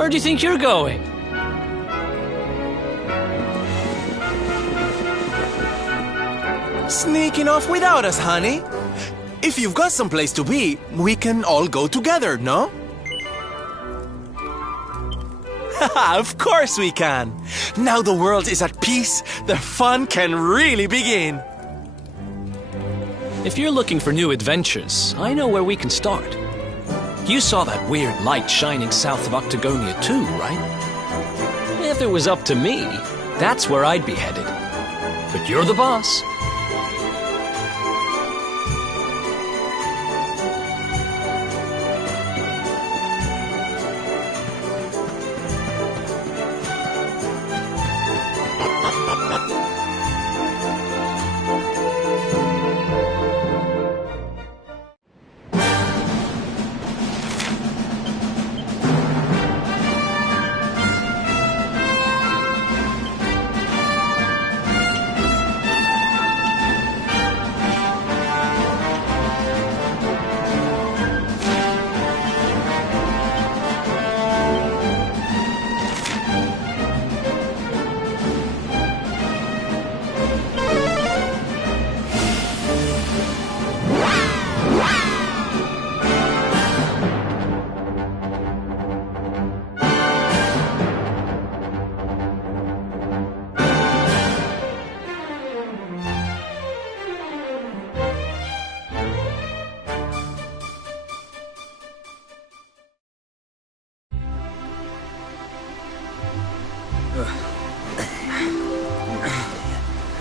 Where do you think you're going? Sneaking off without us, honey. If you've got someplace to be, we can all go together, no? Of course we can. Now the world is at peace, the fun can really begin. If you're looking for new adventures, I know where we can start. You saw that weird light shining south of Octagonia too, right? If it was up to me, that's where I'd be headed. But you're the boss.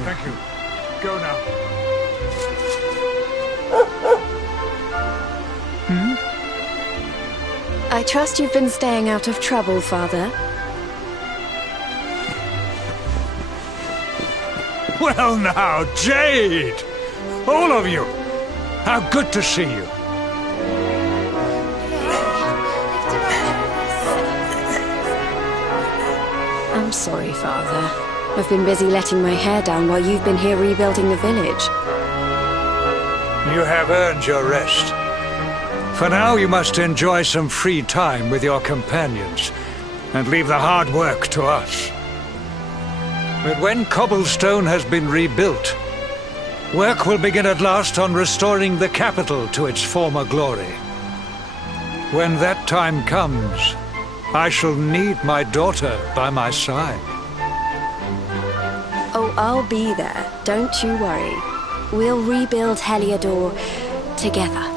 Thank you. Go now. I trust you've been staying out of trouble, Father. Well now, Jade! All of you! How good to see you. I'm sorry, Father. I've been busy letting my hair down while you've been here rebuilding the village. You have earned your rest. For now, you must enjoy some free time with your companions, and leave the hard work to us. But when Cobblestone has been rebuilt, work will begin at last on restoring the capital to its former glory. When that time comes, I shall need my daughter by my side. Oh, I'll be there. Don't you worry. We'll rebuild Heliodor together.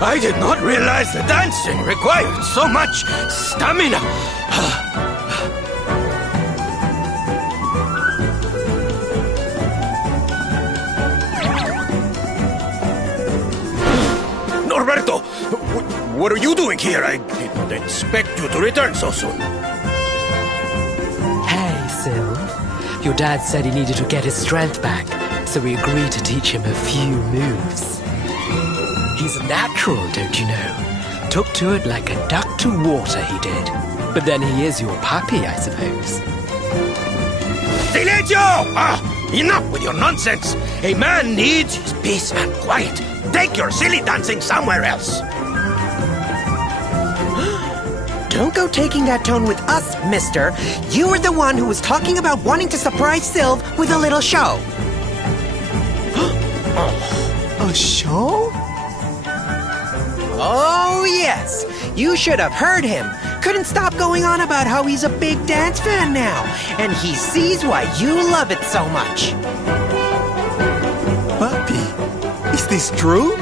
I did not realize the dancing required so much stamina. Norberto, what are you doing here? I didn't expect you to return so soon. Hey, Sil. Your dad said he needed to get his strength back, so we agreed to teach him a few moves. He's a natural, don't you know? Took to it like a duck to water, he did. But then he is your puppy, I suppose. Silencio! Enough with your nonsense! A man needs his peace and quiet. Take your silly dancing somewhere else. Don't go taking that tone with us, mister. You were the one who was talking about wanting to surprise Sylv with a little show. A show? Oh, yes. You should have heard him. Couldn't stop going on about how he's a big dance fan now. And he sees why you love it so much. Papi, is this true?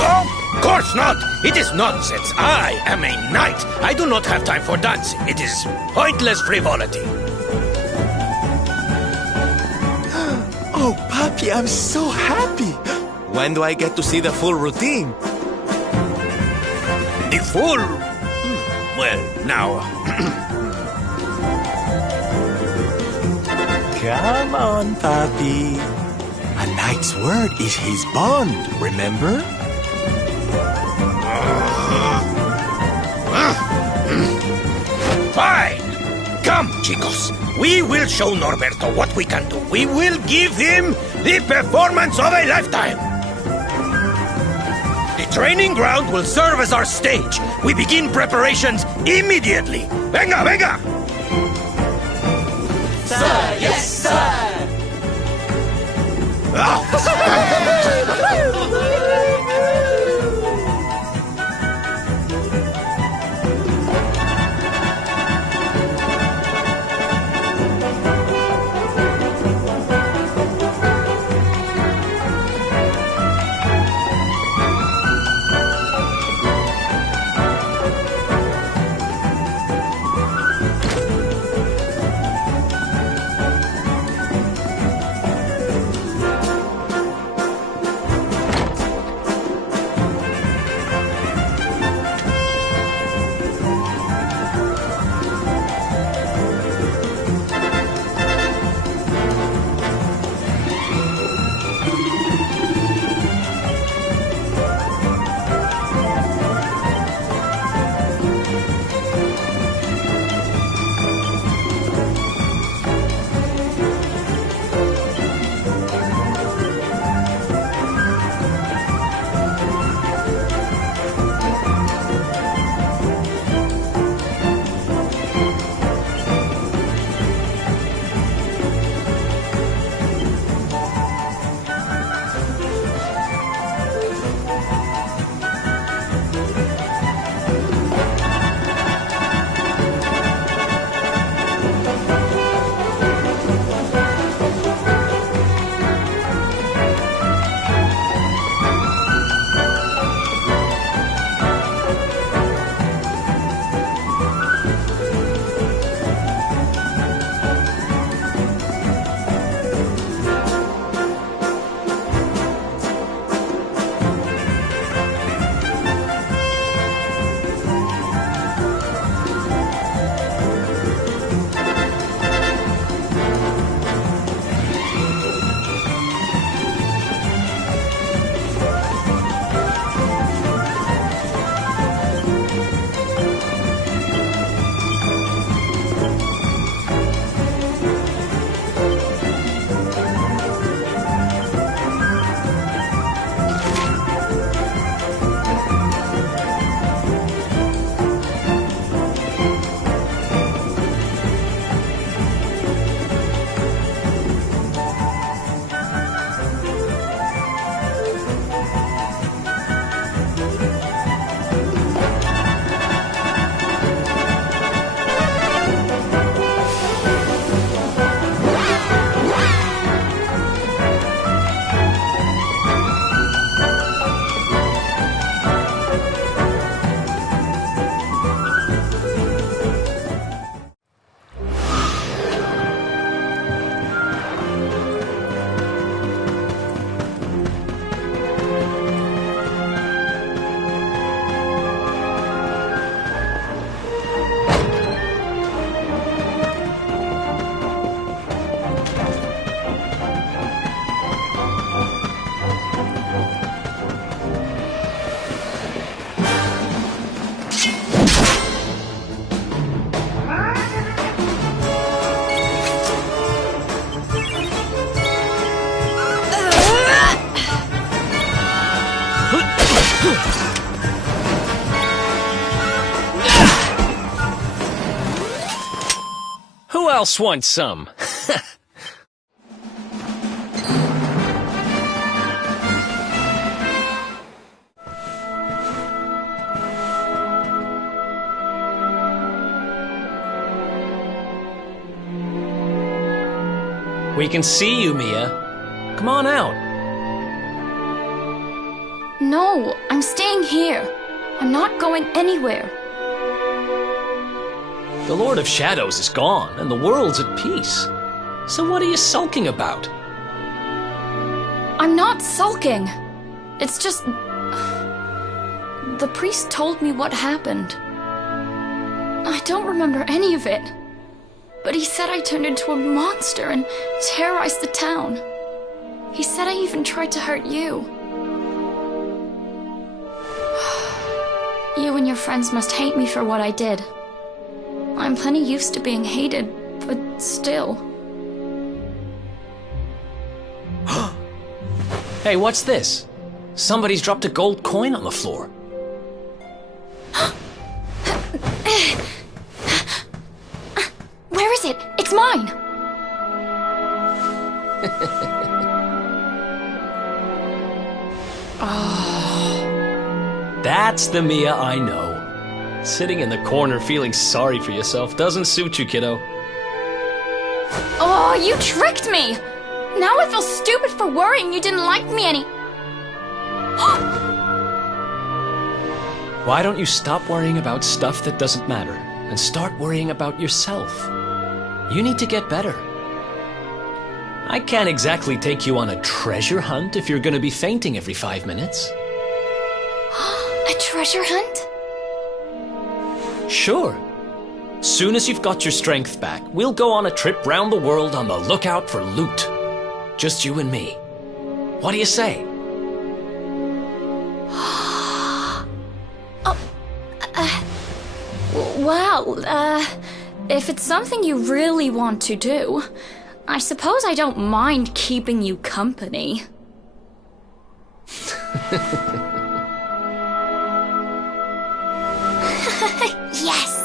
Of course not! It is nonsense. I am a knight. I do not have time for dancing. It is pointless frivolity. Oh, Papi, I'm so happy. When do I get to see the full routine? The full... Well, now... Come on, Papi. A knight's word is his bond, remember? Fine! Come, chicos. We will show Norberto what we can do. We will give him the performance of a lifetime. The training ground will serve as our stage. We begin preparations immediately. Venga, venga! Sir, yes, sir! else wants some? We can see you, Mia. Come on out. No, I'm staying here. I'm not going anywhere. The Lord of Shadows is gone, and the world's at peace. So what are you sulking about? I'm not sulking. It's just... The priest told me what happened. I don't remember any of it. But he said I turned into a monster and terrorized the town. He said I even tried to hurt you. You and your friends must hate me for what I did. I'm plenty used to being hated, but still. Hey, what's this? Somebody's dropped a gold coin on the floor. Where is it? It's mine! That's the Mia I know. Sitting in the corner feeling sorry for yourself doesn't suit you, kiddo. Oh, you tricked me! Now I feel stupid for worrying you didn't like me any... Why don't you stop worrying about stuff that doesn't matter and start worrying about yourself? You need to get better. I can't exactly take you on a treasure hunt if you're going to be fainting every 5 minutes. A treasure hunt? Sure. Soon as you've got your strength back, we'll go on a trip round the world on the lookout for loot. Just you and me. What do you say? Well, if it's something you really want to do, I suppose I don't mind keeping you company. Yes!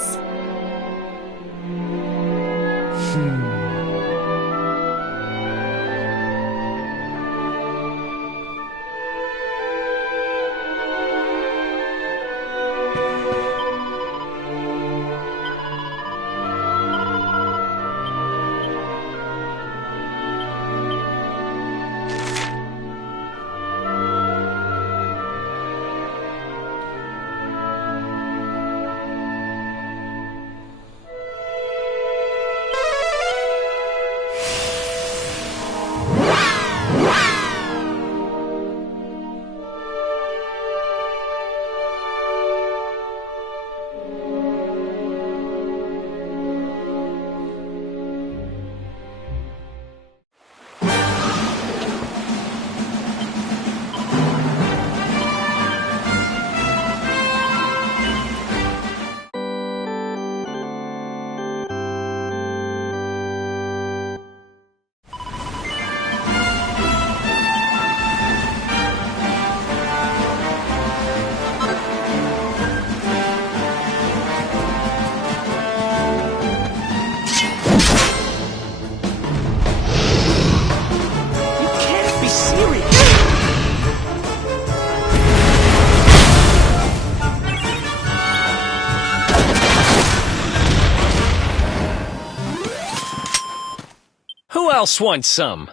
Who else wants some?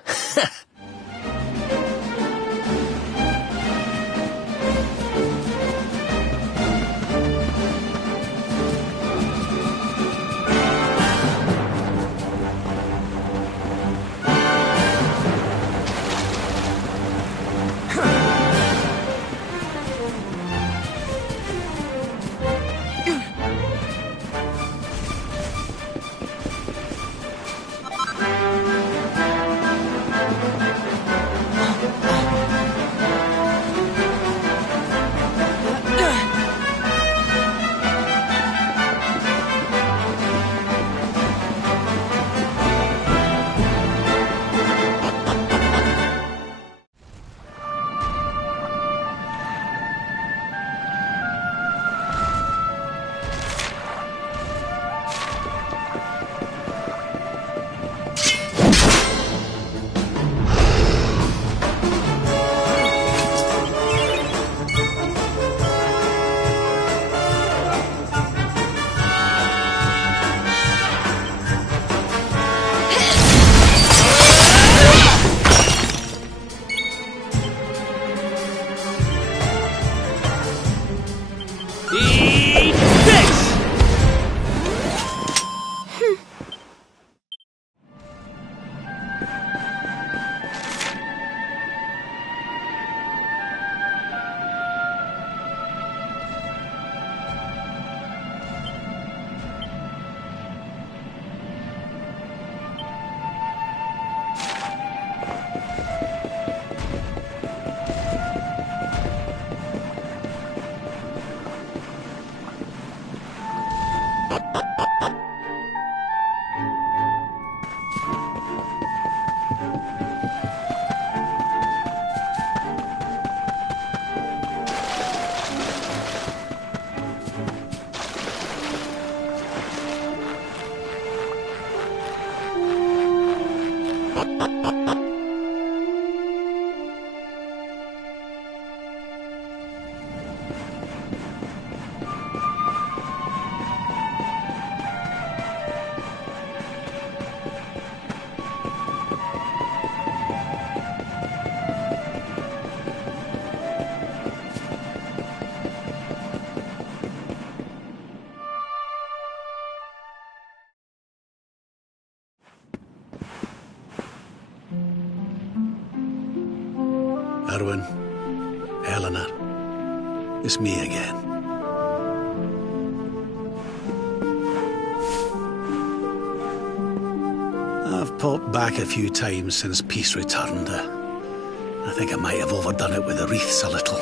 Eleanor, it's me again. I've popped back a few times since peace returned. I think I might have overdone it with the wreaths a little.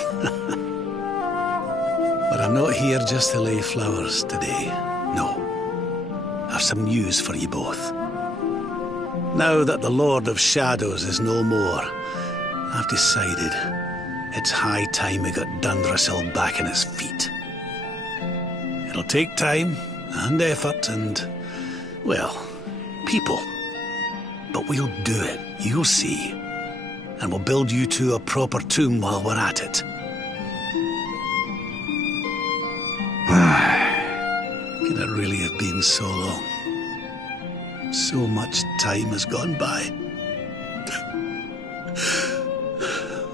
But I'm not here just to lay flowers today. No. I've some news for you both. Now that the Lord of Shadows is no more, I've decided it's high time we got Dundrasil back on its feet. It'll take time and effort and, well, people. But we'll do it, you'll see. And we'll build you two a proper tomb while we're at it. Can it really have been so long? So much time has gone by.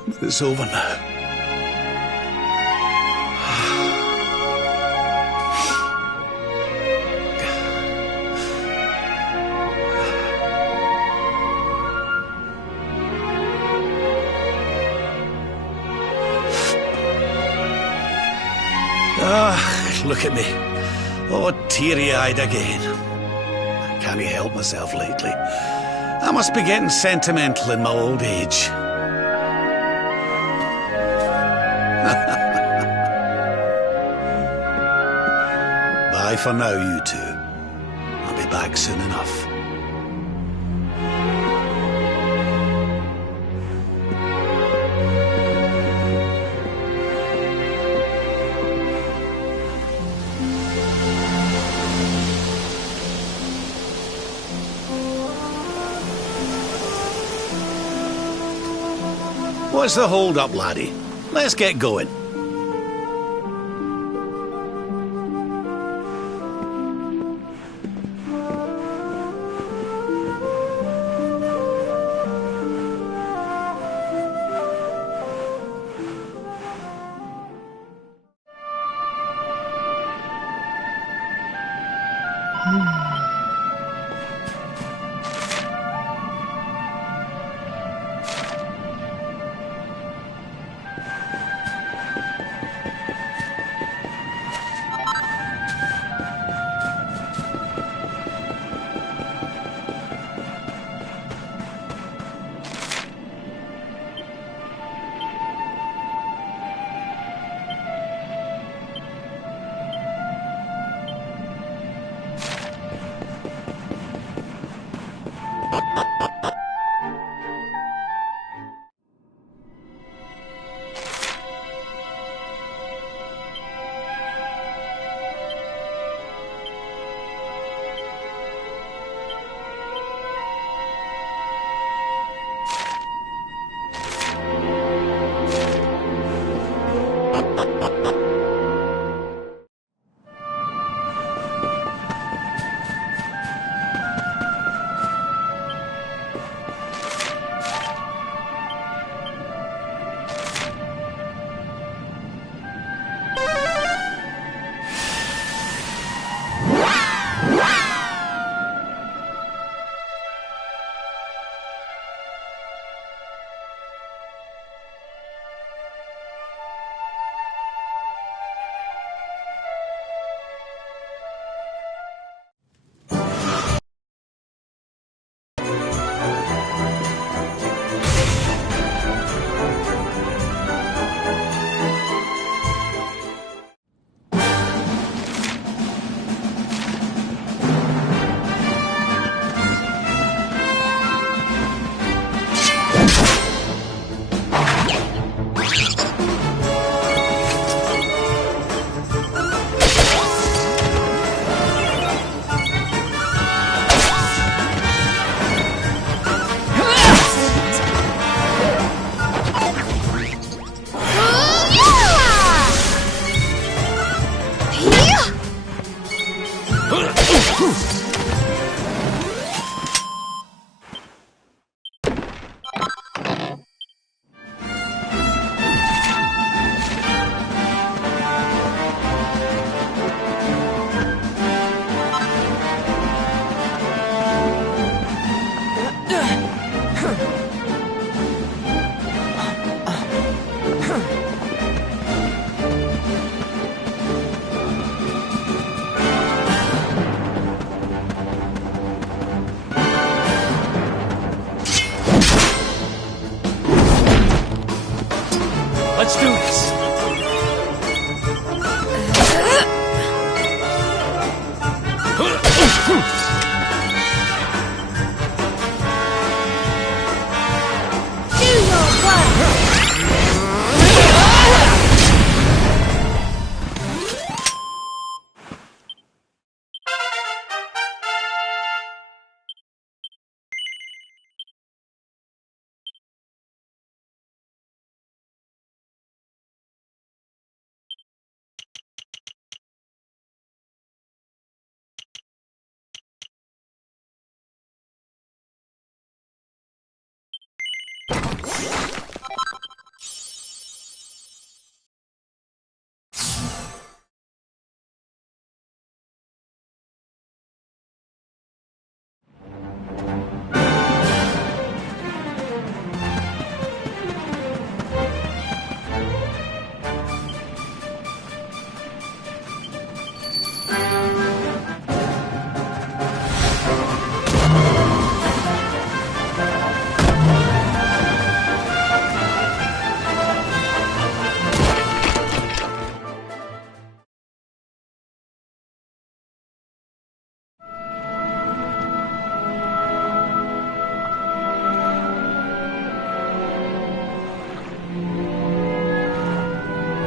But it's over now. Look at me. Oh, teary-eyed again. I can't help myself lately. I must be getting sentimental in my old age. Bye for now, you two. I'll be back soon enough. What's the hold-up, laddie? Let's get going.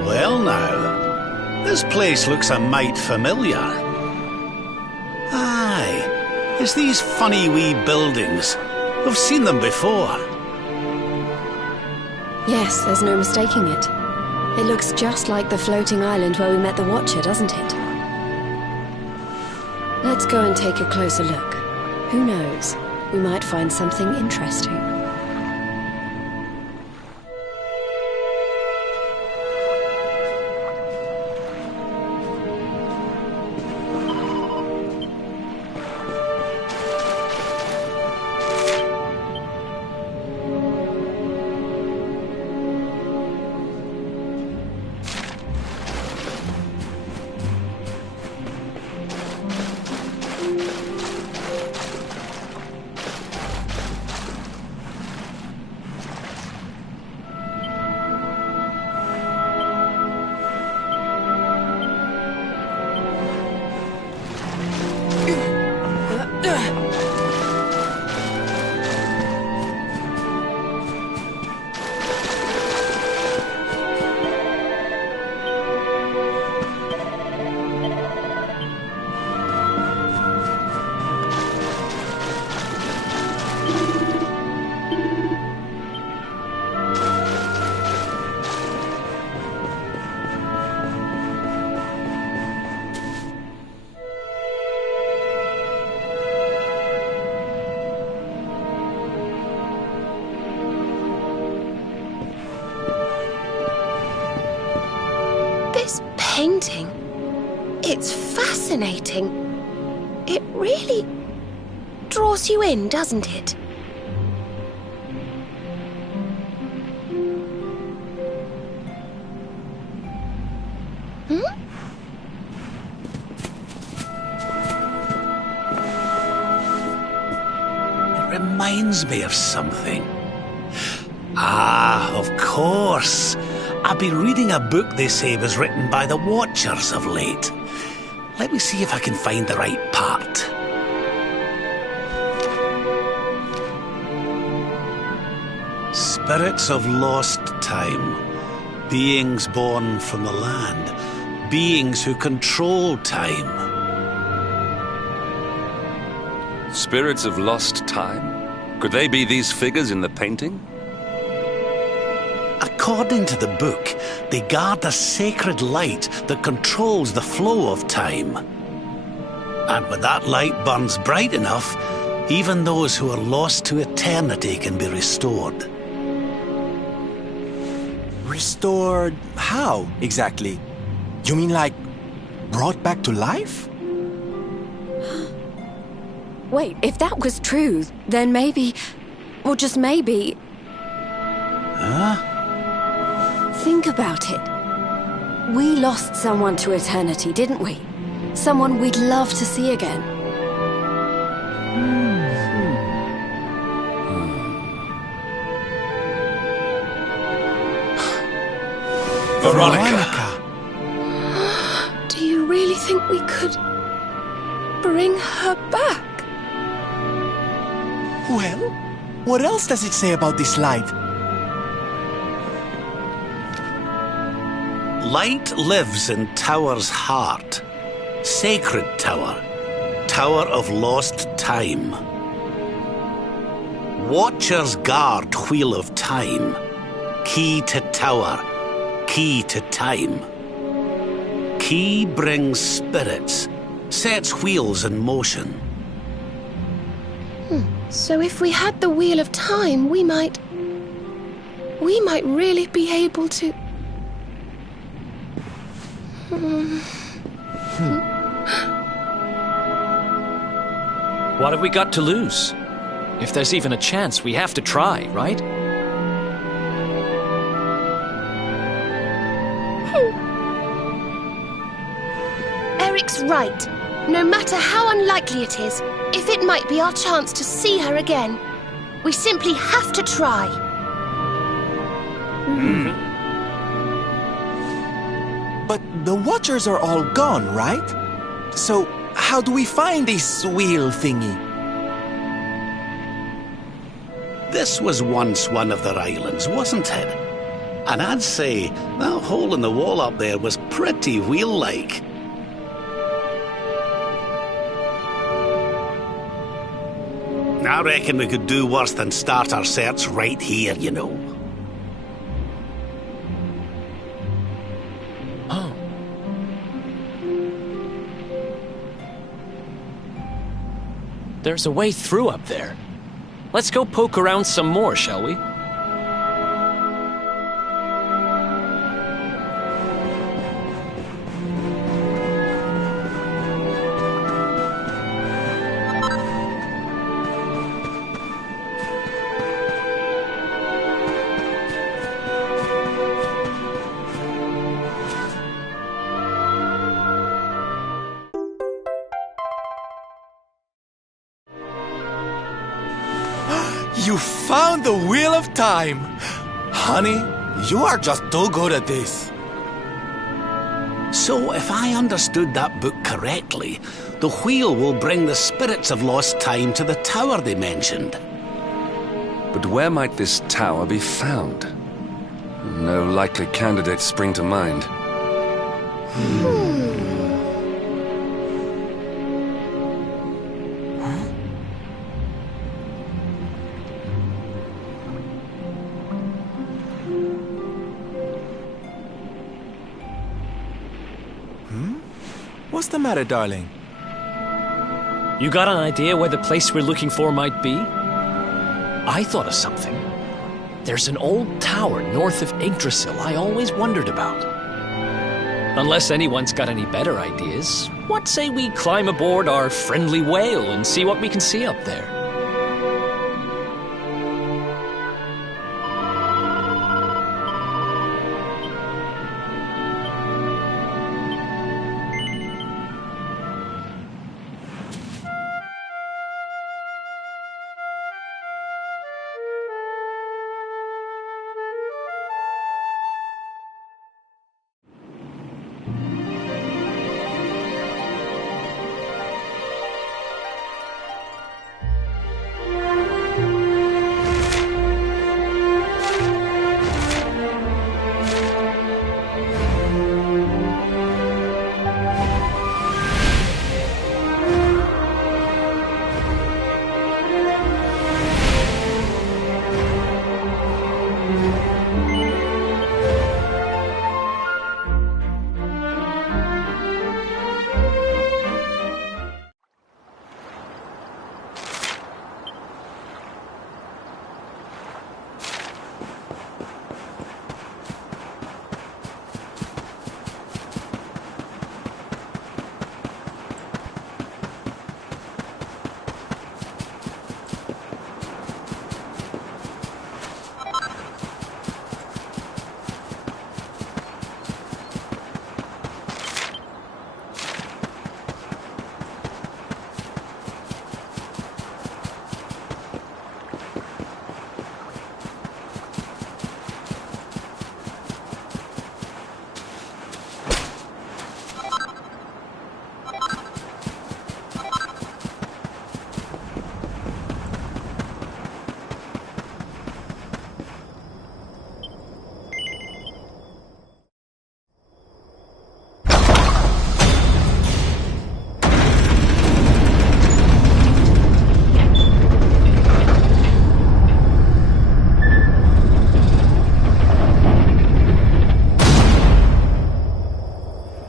Well now, this place looks a mite familiar. Aye, it's these funny wee buildings. We've seen them before. Yes, there's no mistaking it. It looks just like the floating island where we met the Watcher, doesn't it? Let's go and take a closer look. Who knows? We might find something interesting. Painting. It's fascinating. It really draws you in, doesn't it? It reminds me of something. Ah, of course. I've been reading a book they say was written by the Watchers of late. Let me see if I can find the right part. Spirits of lost time. Beings born from the land. Beings who control time. Spirits of lost time? Could they be these figures in the painting? According to the book, they guard a sacred light that controls the flow of time. And when that light burns bright enough, even those who are lost to eternity can be restored. Restored how, exactly? You mean like brought back to life? Wait, if that was true, then maybe, or just maybe... Huh? Think about it. We lost someone to eternity, didn't we? Someone we'd love to see again. Veronica! Do you really think we could bring her back? Well, what else does it say about this light? Light lives in Tower's heart. Sacred Tower. Tower of lost time. Watchers guard Wheel of Time. Key to Tower. Key to time. Key brings spirits. Sets wheels in motion. So if we had the Wheel of Time, we might really be able to... What have we got to lose? If there's even a chance, we have to try, right? Eric's right. No matter how unlikely it is, if it might be our chance to see her again, we simply have to try. But the Watchers are all gone, right? So, how do we find this wheel thingy? This was once one of their islands, wasn't it? And I'd say that hole in the wall up there was pretty wheel-like. I reckon we could do worse than start our search right here, you know. Oh. There's a way through up there. Let's go poke around some more, shall we? You found the Wheel of Time! Honey, you are just too good at this. So, if I understood that book correctly, the wheel will bring the spirits of lost time to the tower they mentioned. But where might this tower be found? No likely candidates spring to mind. What's the matter, darling? You got an idea where the place we're looking for might be? I thought of something. There's an old tower north of Yggdrasil I always wondered about. Unless anyone's got any better ideas, what say we climb aboard our friendly whale and see what we can see up there?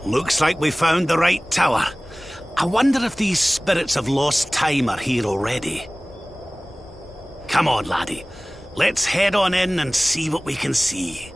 Looks like we found the right tower. I wonder if these spirits of lost time are here already. Come on, laddie. Let's head on in and see what we can see.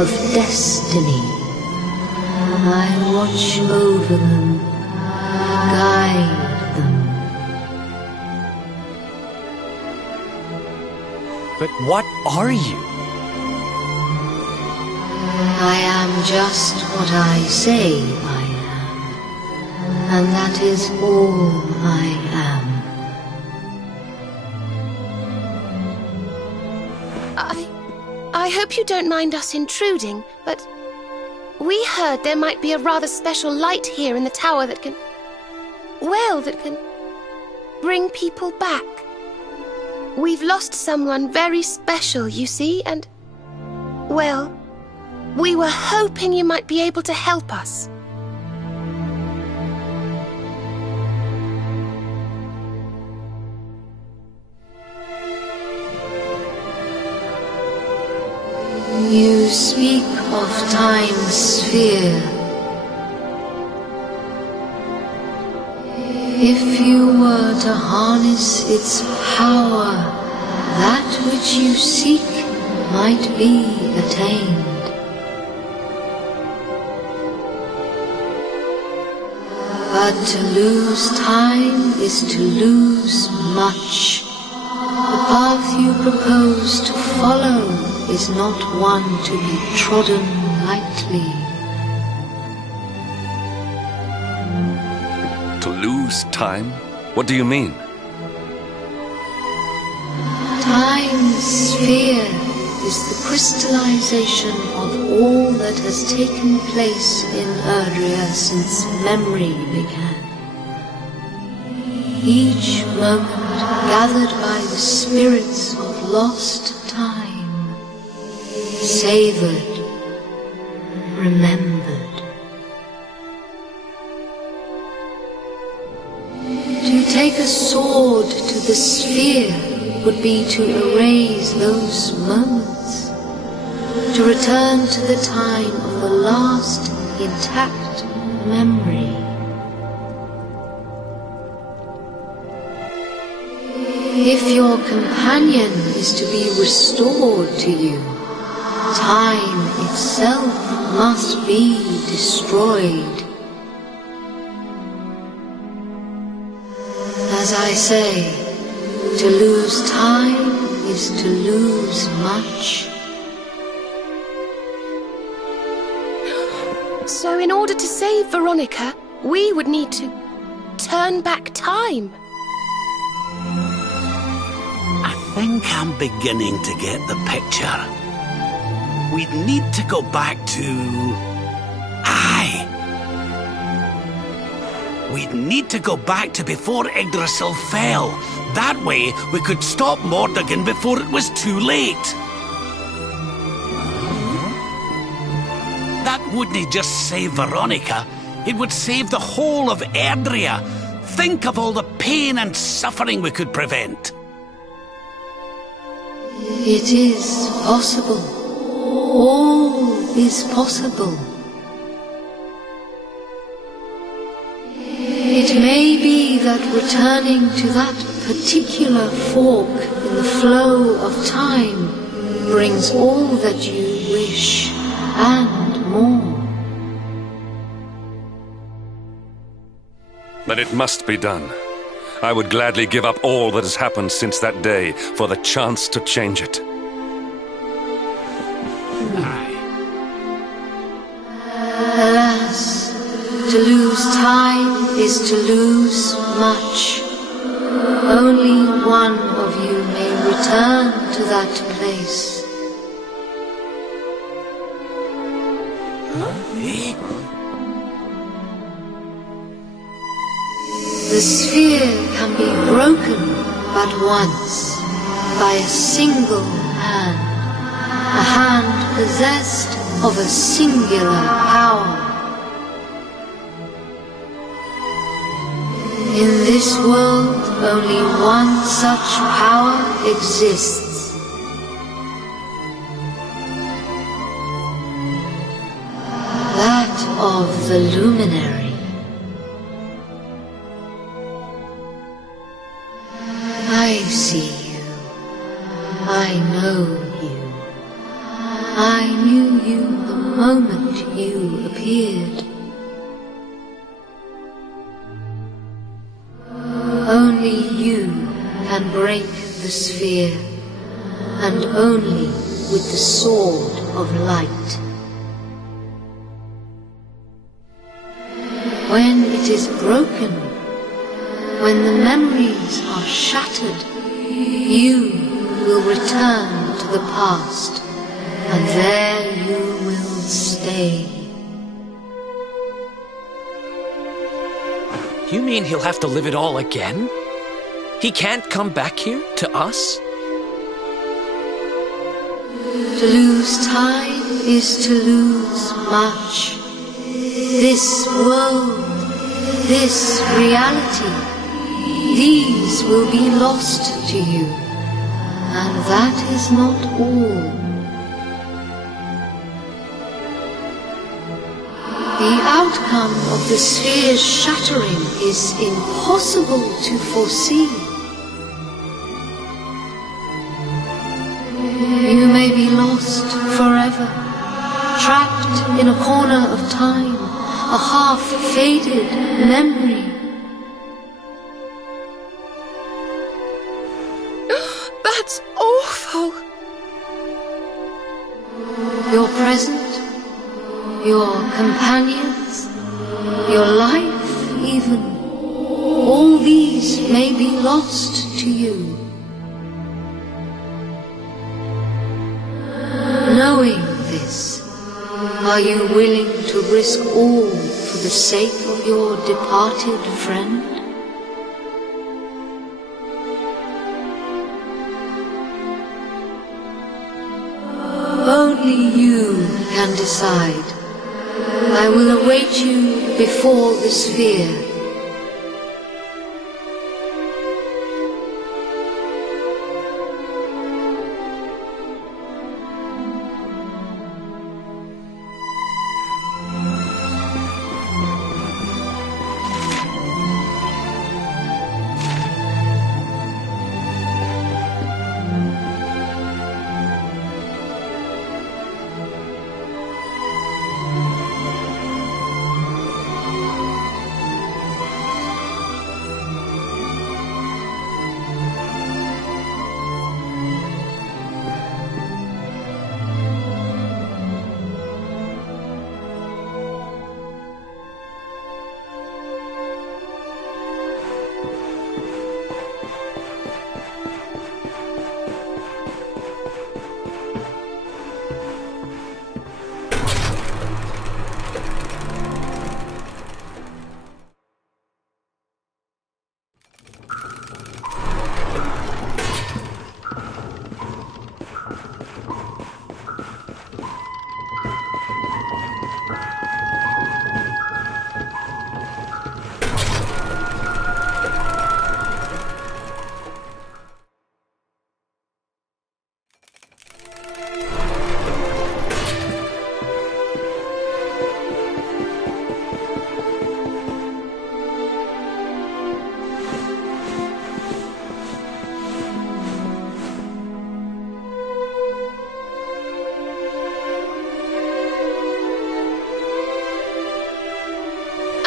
of destiny. I watch over them, guide them. But what are you? I am just what I say I am, and that is all I am. I hope you don't mind us intruding, but we heard there might be a rather special light here in the tower that can bring people back. We've lost someone very special, you see, and, well, we were hoping you might be able to help us. You speak of Time's sphere. If you were to harness its power, that which you seek might be attained. But to lose time is to lose much. The path you propose to follow is not one to be trodden lightly. To lose time? What do you mean? Time's sphere is the crystallization of all that has taken place in Erdrea since memory began. Each moment gathered by the spirits of lost time, savored, remembered. To take a sword to the sphere would be to erase those moments, to return to the time of the last intact memory. If your companion is to be restored to you, time itself must be destroyed. As I say, to lose time is to lose much. So in order to save Veronica, we would need to turn back time. I think I'm beginning to get the picture. We'd need to go back to... We'd need to go back to before Yggdrasil fell. That way, we could stop Mordegon before it was too late. That wouldn't just save Veronica. It would save the whole of Erdrea. Think of all the pain and suffering we could prevent. It is possible. All is possible. It may be that returning to that particular fork in the flow of time brings all that you wish and more. Then it must be done. I would gladly give up all that has happened since that day for the chance to change it. Alas, to lose time is to lose much. Only one of you may return to that place. The sphere can be broken but once, by a single hand. A hand possessed of a singular power. In this world, only one such power exists. That of the luminary. I see you. I know you. I knew you the moment you appeared. Only you can break the sphere, and only with the sword of light. When it is broken, when the memories are shattered, you will return to the past, and there you will stay. You mean he'll have to live it all again? He can't come back here, to us? To lose time is to lose much. This world, this reality, these will be lost to you, and that is not all. The outcome of the sphere's shattering is impossible to foresee. You may be lost forever, trapped in a corner of time, a half-faded memory. That's awful. Your present, your companions, your life even, all these may be lost to you. Knowing this, are you willing to risk all for the sake of your departed friend? Only you can decide. I will await you before the sphere.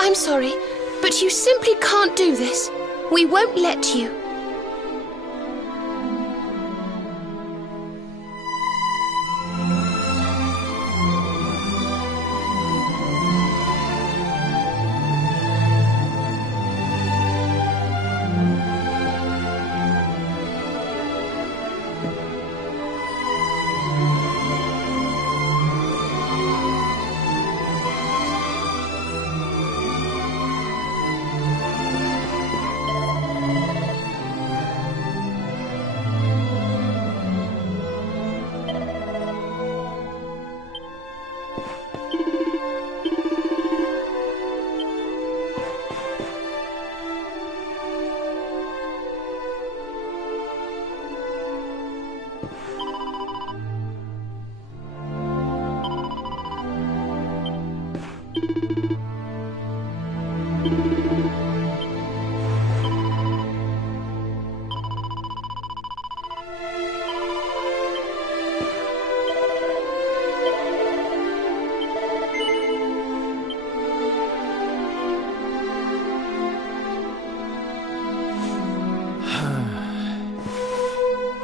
I'm sorry, but you simply can't do this. We won't let you.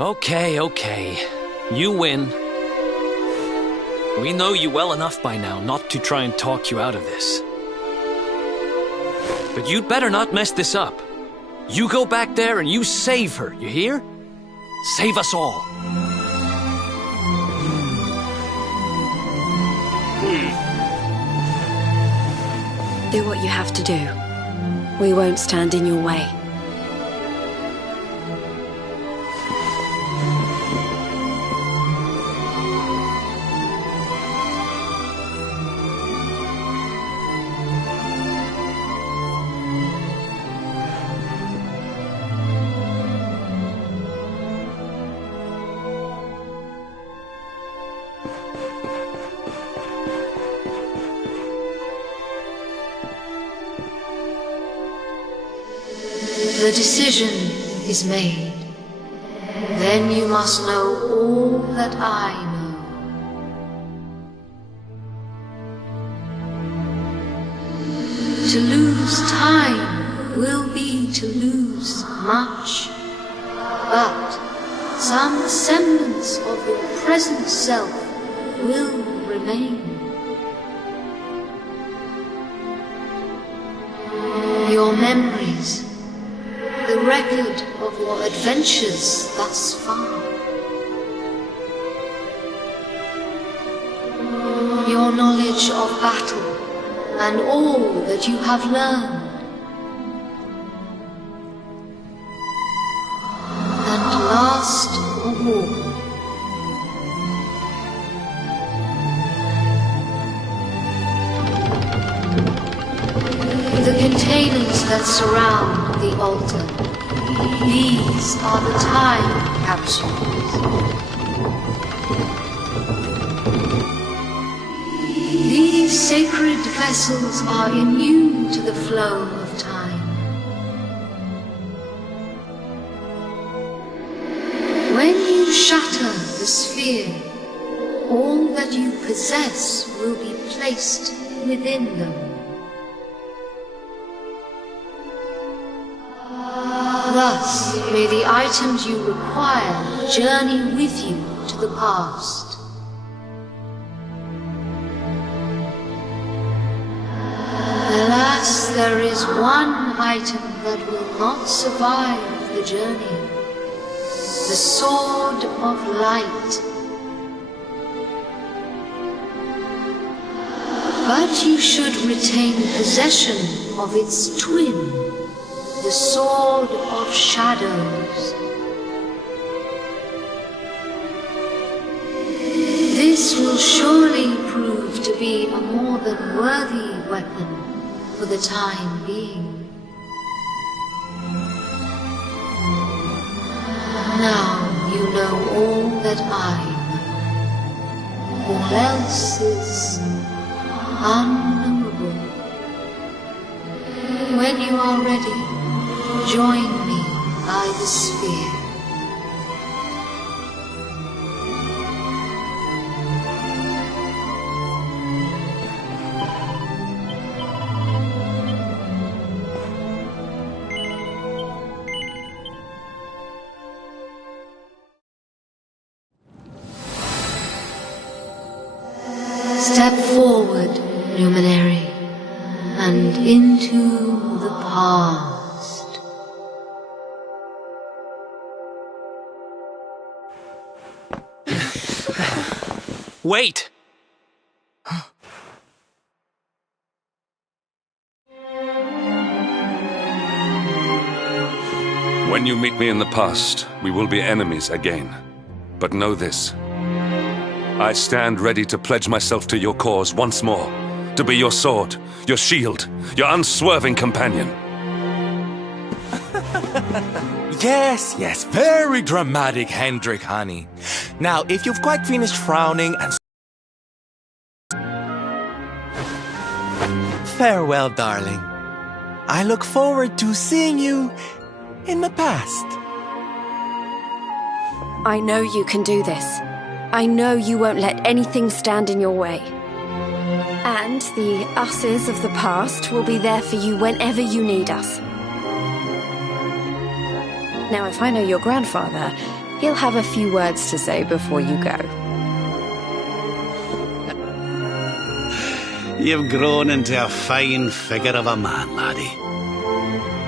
Okay. You win. We know you well enough by now not to try and talk you out of this. But you'd better not mess this up. You go back there and you save her, you hear? Save us all. Do what you have to do. We won't stand in your way. The decision is made. Then you must know all that I know. To lose time will be to lose much, but some semblance of your present self will remain. Your memories, the record of your adventures thus far. Your knowledge of battle and all that you have learned. And last of all, the containers that surround the altar. These are the time capsules. These sacred vessels are immune to the flow of time. When you shatter the sphere, all that you possess will be placed within them. Thus, may the items you require journey with you to the past. Alas, there is one item that will not survive the journey. The Sword of Light. But you should retain possession of its twin, the Sword of Shadows. This will surely prove to be a more than worthy weapon for the time being. Now you know all that I know. All else is unknowable. When you are ready, join me by the sphere. Step forward, luminary, and into the past. Wait! When you meet me in the past, we will be enemies again. But know this. I stand ready to pledge myself to your cause once more. To be your sword, your shield, your unswerving companion. Yes, very dramatic, Hendrik, honey. Now, if you've quite finished frowning and... Farewell, darling. I look forward to seeing you in the past. I know you can do this. I know you won't let anything stand in your way. And the us's of the past will be there for you whenever you need us. Now, if I know your grandfather, He'll have a few words to say before you go. You've grown into a fine figure of a man, laddie.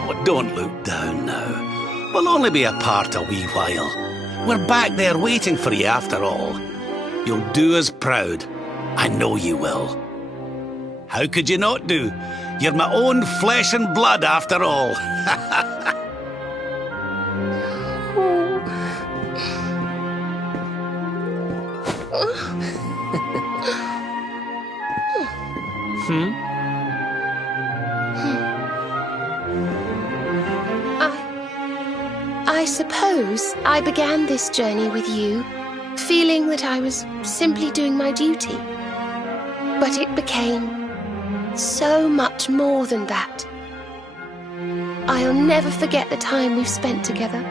Oh, don't look down now. We'll only be apart a wee while. We're back there waiting for you after all. You'll do us proud. I know you will. How could you not do? You're my own flesh and blood after all. I suppose I began this journey with you, feeling that I was simply doing my duty. But it became so much more than that. I'll never forget the time we've spent together.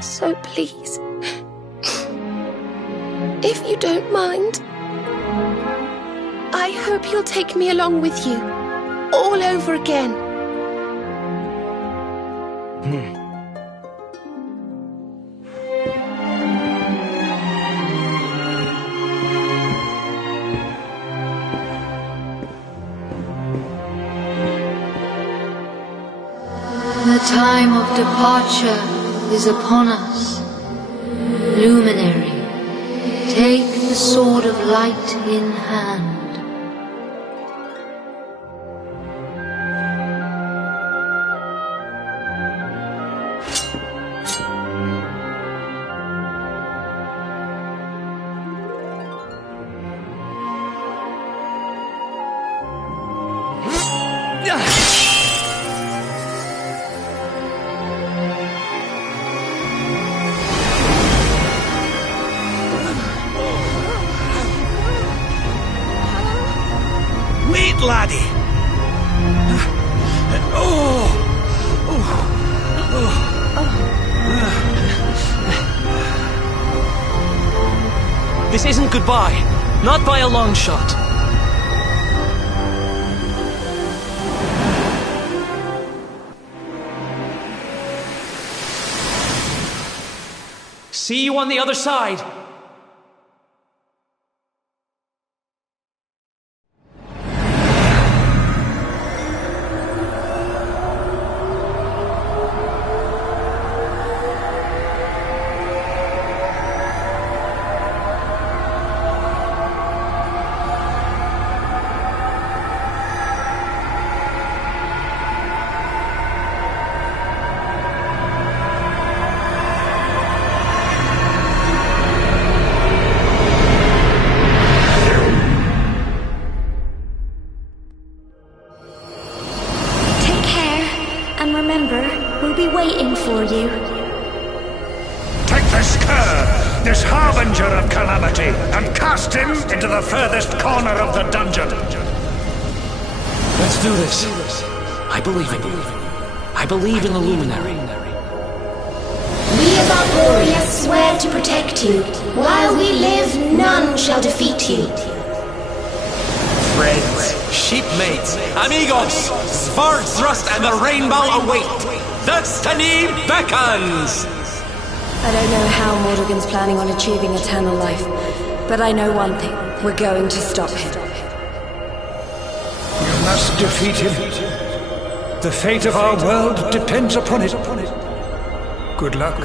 So please, if you don't mind, I hope you'll take me along with you, all over again. The time of departure is upon us. Luminary, take the sword of light in hand. Wait, laddie! This isn't goodbye. Not by a long shot. See you on the other side. And remember, we'll be waiting for you. Take this cur, this harbinger of calamity, and cast him into the furthest corner of the dungeon. Let's do this. I believe in you. I believe in the Luminary. We of Arborea swear to protect you. While we live, none shall defeat you. Friends, shipmates, amigos, swords thrust and the rainbow await. Destiny beckons! I don't know how Mordegon's planning on achieving eternal life, but I know one thing. We're going to stop him. You must defeat him. The fate of our world depends upon it. Good luck.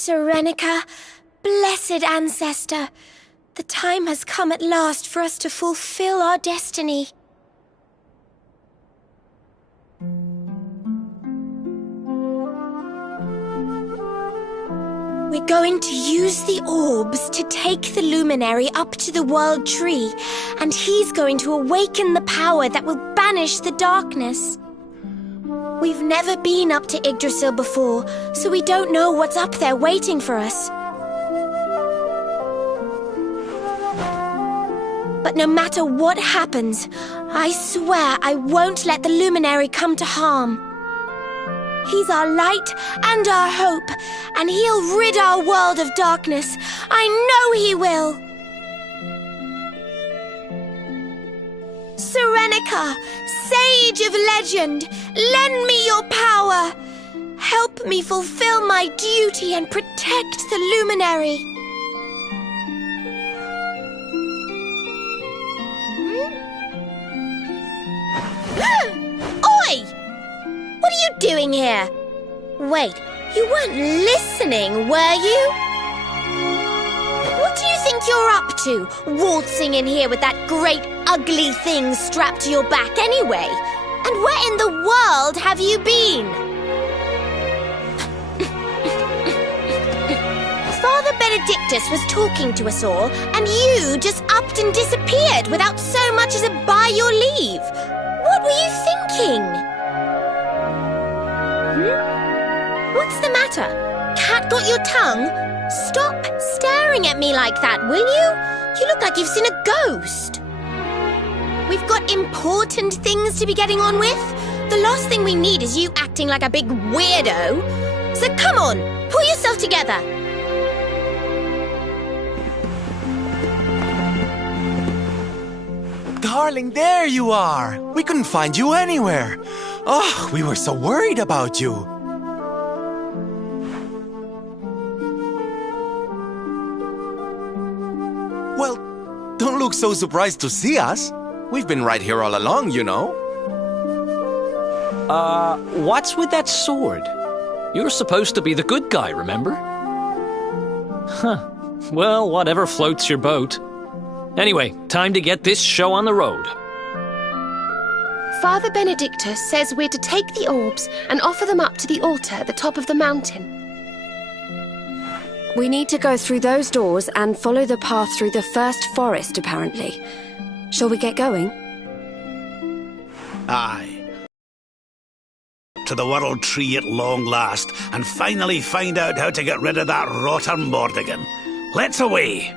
Serenica, blessed ancestor, the time has come at last for us to fulfill our destiny. We're going to use the orbs to take the luminary up to the World Tree, and he's going to awaken the power that will banish the darkness. We've never been up to Yggdrasil before, so we don't know what's up there waiting for us. But no matter what happens, I swear I won't let the luminary come to harm. He's our light and our hope, and he'll rid our world of darkness. I know he will. Serenica, sage of legend, lend me your power. Help me fulfill my duty and protect the luminary. Oi! What are you doing here? Wait, you weren't listening, were you? What do you think you're up to, waltzing in here with that great ugly thing strapped to your back anyway? And where in the world have you been? Father Benedictus was talking to us all, and you just upped and disappeared without so much as a by your leave. What were you thinking? What's the matter? Cat got your tongue? Stop staring at me like that, will you? You look like you've seen a ghost. We've got important things to be getting on with. The last thing we need is you acting like a big weirdo. So come on, pull yourself together. Darling, there you are! We couldn't find you anywhere. Oh, we were so worried about you. Well, don't look so surprised to see us. We've been right here all along, you know. What's with that sword? You're supposed to be the good guy, remember? Huh. Well, whatever floats your boat. Anyway, time to get this show on the road. Father Benedictus says we're to take the orbs and offer them up to the altar at the top of the mountain. We need to go through those doors and follow the path through the first forest, apparently. Shall we get going? Aye. To the World Tree at long last, and finally find out how to get rid of that rotter Mordigan. Let's away!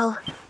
careful.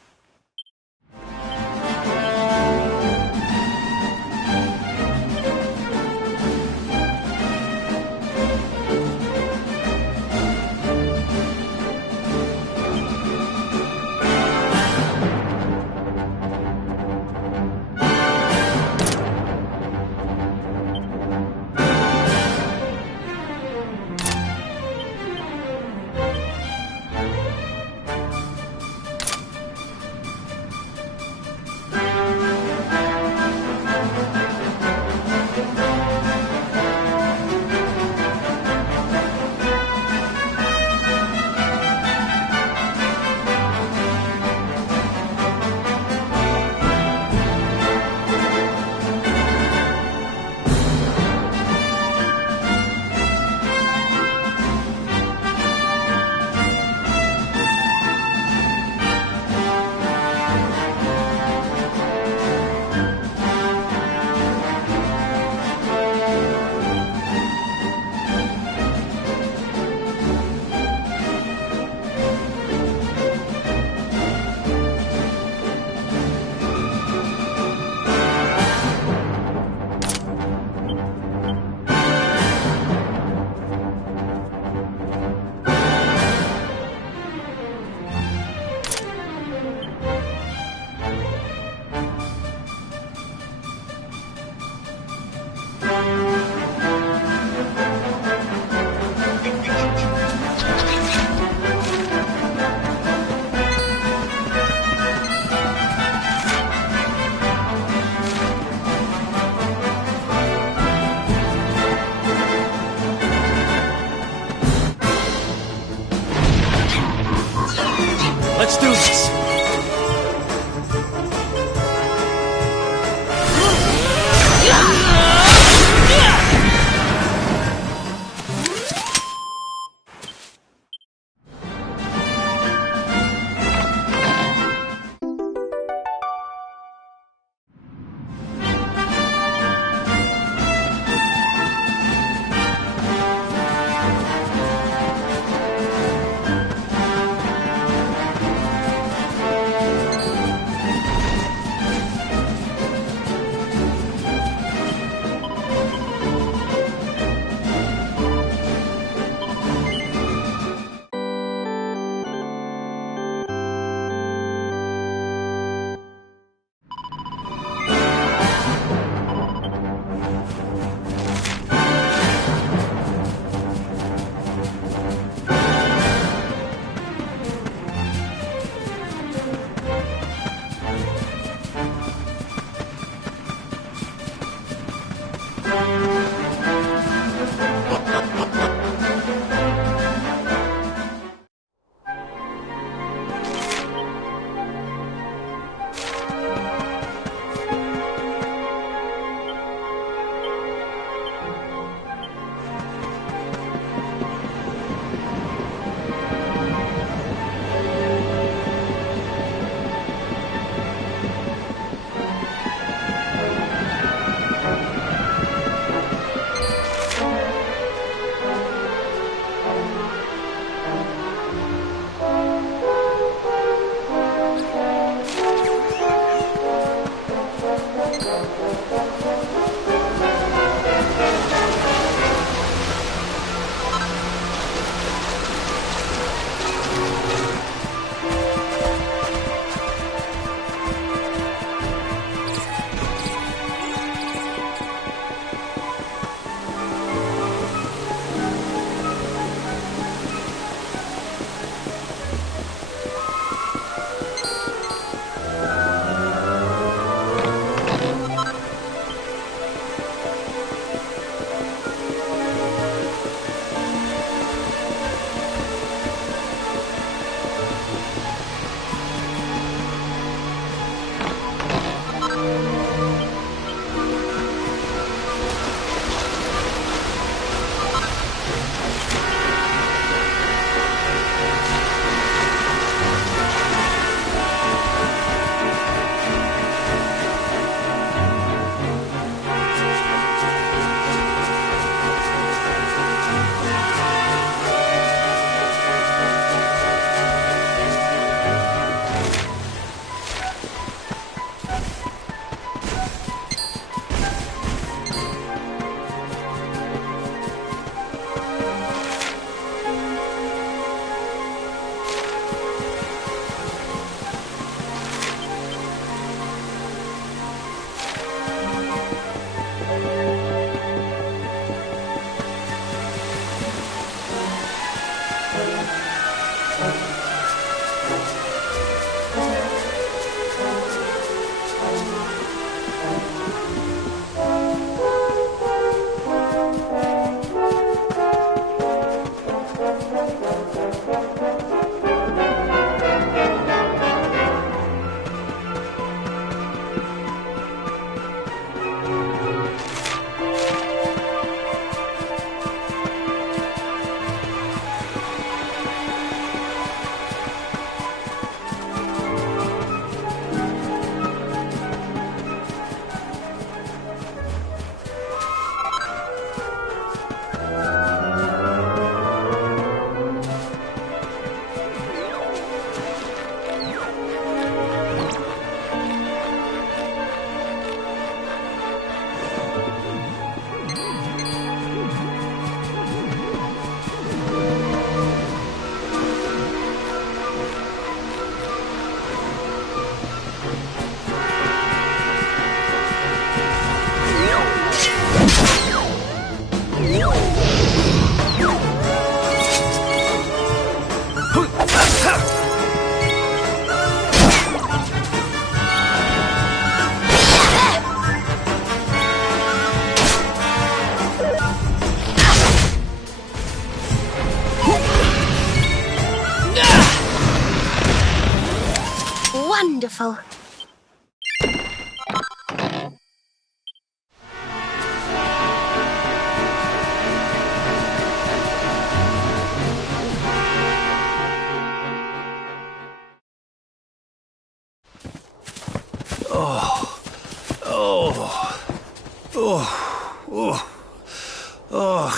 careful.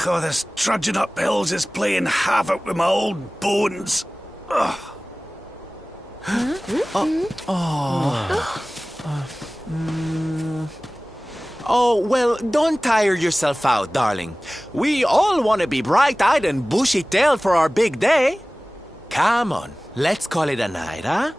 Oh, this trudging up hills is playing havoc with my old bones. Oh, well, don't tire yourself out, darling. We all want to be bright-eyed and bushy-tailed for our big day. Come on, let's call it a night, huh?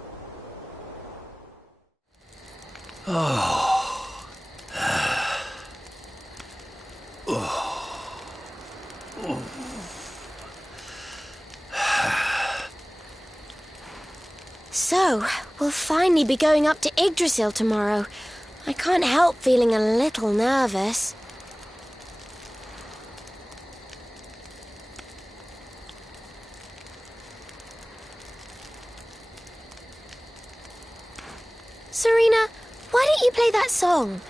So, we'll finally be going up to Yggdrasil tomorrow. I can't help feeling a little nervous. Serena, why don't you play that song?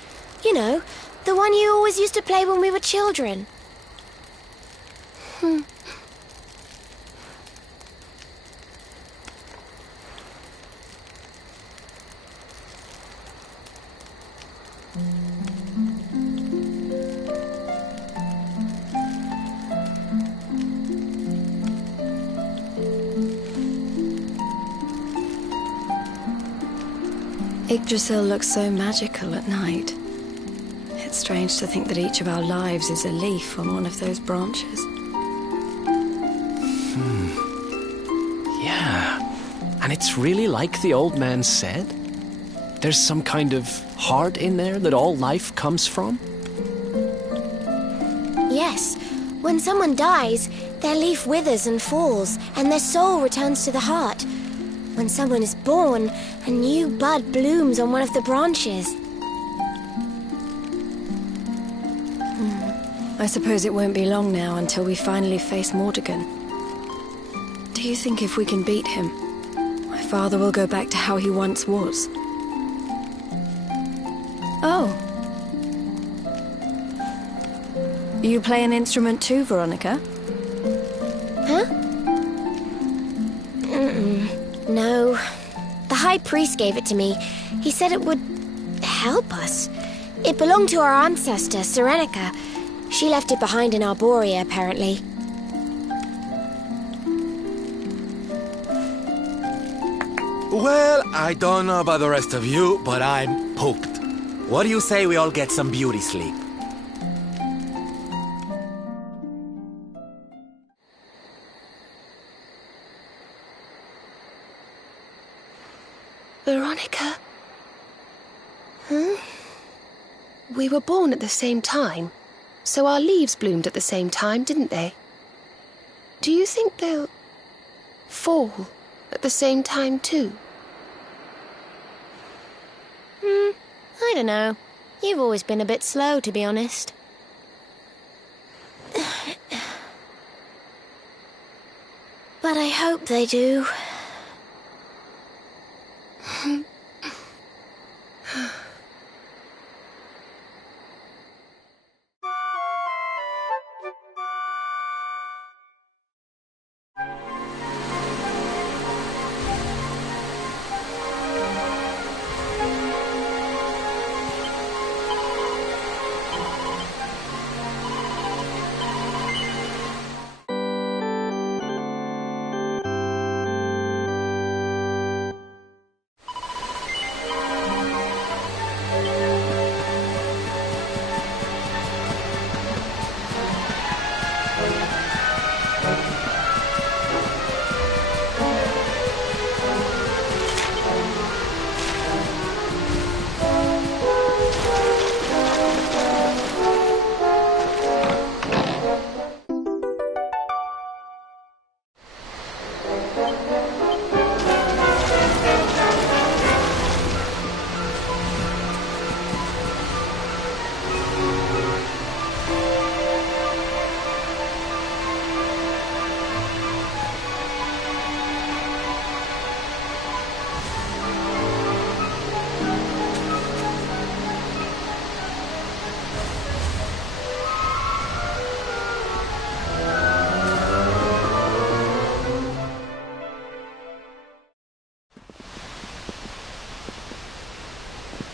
You know, the one you always used to play when we were children. Yggdrasil looks so magical at night. It's strange to think that each of our lives is a leaf on one of those branches. Yeah. And it's really like the old man said? There's some kind of heart in there that all life comes from? Yes. When someone dies, their leaf withers and falls, and their soul returns to the heart. When someone is born, a new bud blooms on one of the branches. I suppose it won't be long now until we finally face Mordegon. Do you think if we can beat him, my father will go back to how he once was? Oh. You play an instrument too, Veronica? Huh? No. The High Priest gave it to me. He said it would help us. It belonged to our ancestor, Serenica. She left it behind in Arborea, apparently. Well, I don't know about the rest of you, but I'm pooped. What do you say we all get some beauty sleep? Veronica? Huh? We were born at the same time, so our leaves bloomed at the same time, didn't they? Do you think they'll fall at the same time too? I don't know. You've always been a bit slow, to be honest. But I hope they do.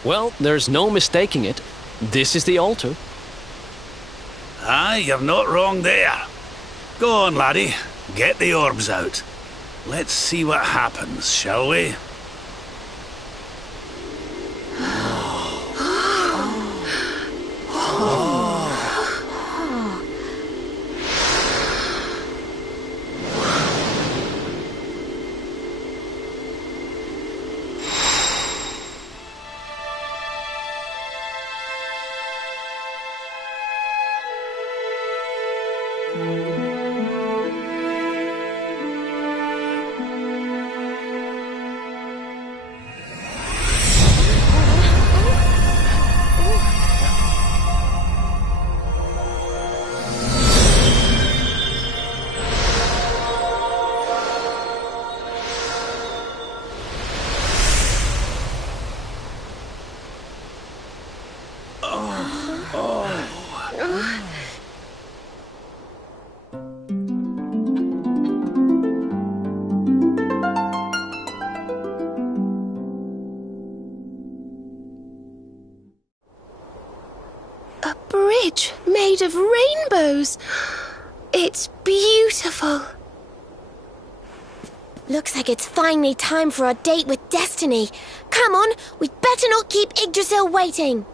Well, there's no mistaking it. This is the altar. Aye, you're not wrong there. Go on, laddie. Get the orbs out. Let's see what happens, shall we? A bridge made of rainbows. It's beautiful. Looks like it's finally time for our date with Destiny. Come on, we'd better not keep Yggdrasil waiting.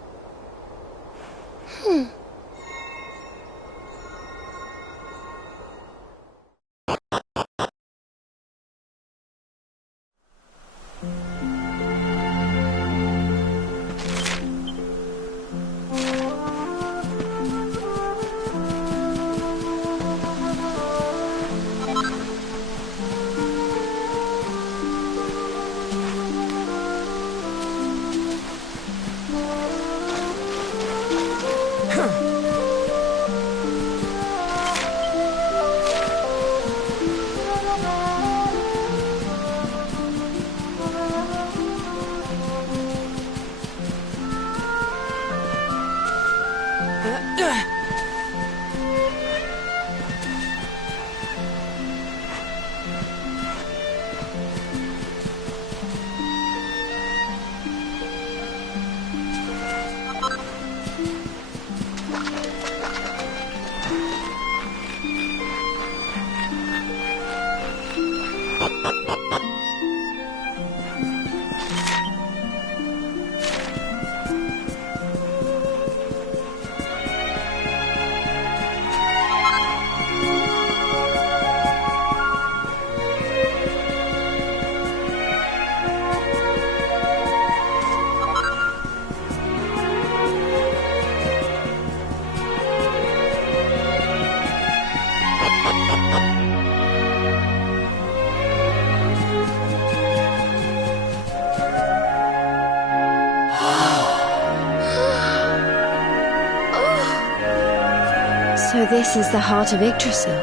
So this is the heart of Yggdrasil.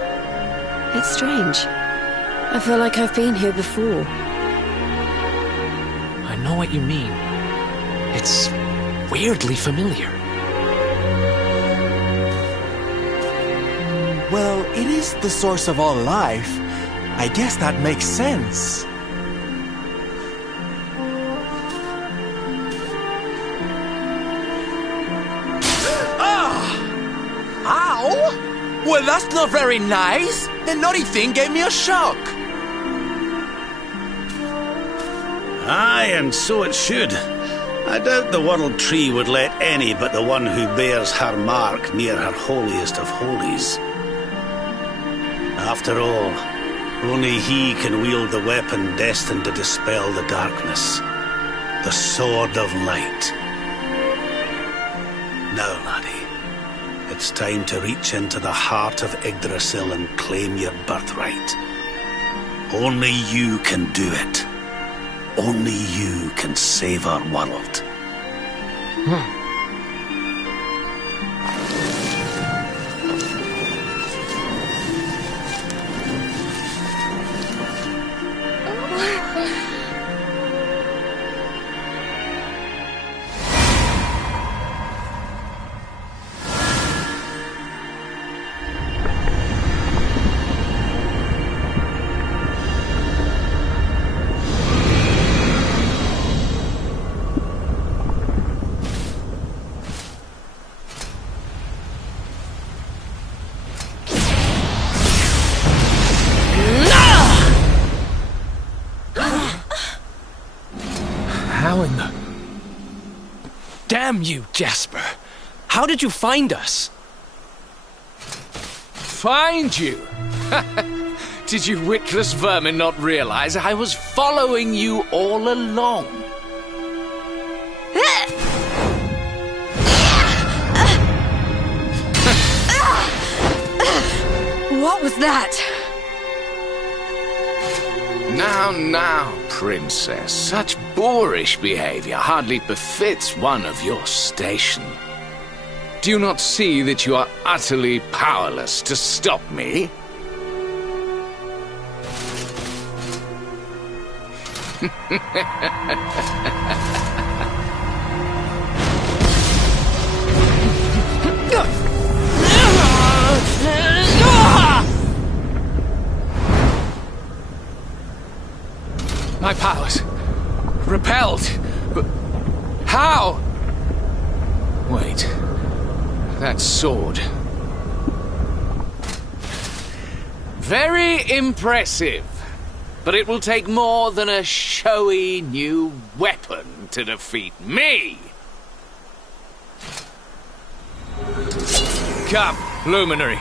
It's strange. I feel like I've been here before. I know what you mean. It's weirdly familiar. Well, it is the source of all life. I guess that makes sense. Ow! Well, that's not very nice. The naughty thing gave me a shock. Aye, and so it should. I doubt the World Tree would let any but the one who bears her mark near her holiest of holies. After all, only he can wield the weapon destined to dispel the darkness. The Sword of Light. Now, laddie, it's time to reach into the heart of Yggdrasil and claim your birthright. Only you can do it. Only you can save our world. Damn you, Jasper. How did you find us? Find you? Did you witless vermin not realize I was following you all along? What was that? Now, princess. Such boorish behavior hardly befits one of your station. Do you not see that you are utterly powerless to stop me? My powers. Repelled. But how? Wait. That sword. Very impressive. But it will take more than a showy new weapon to defeat me. Come, Luminary.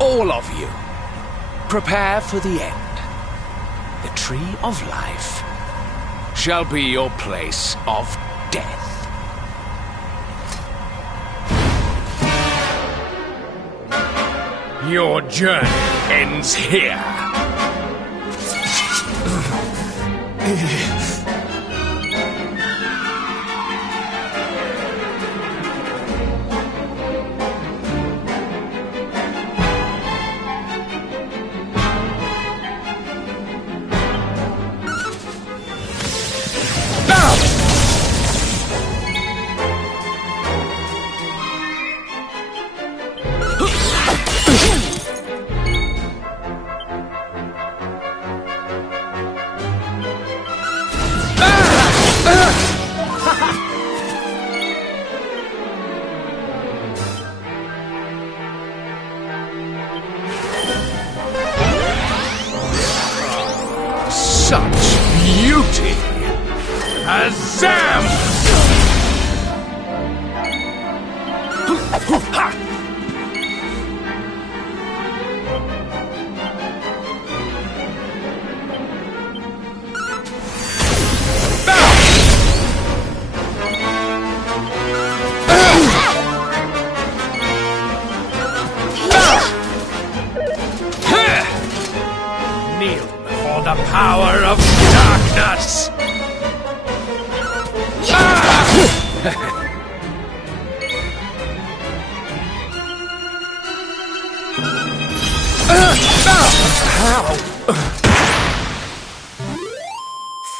All of you. Prepare for the end. The Tree of Life shall be your place of death. Your journey ends here. Such beauty! Azam! Kneel before the power of darkness!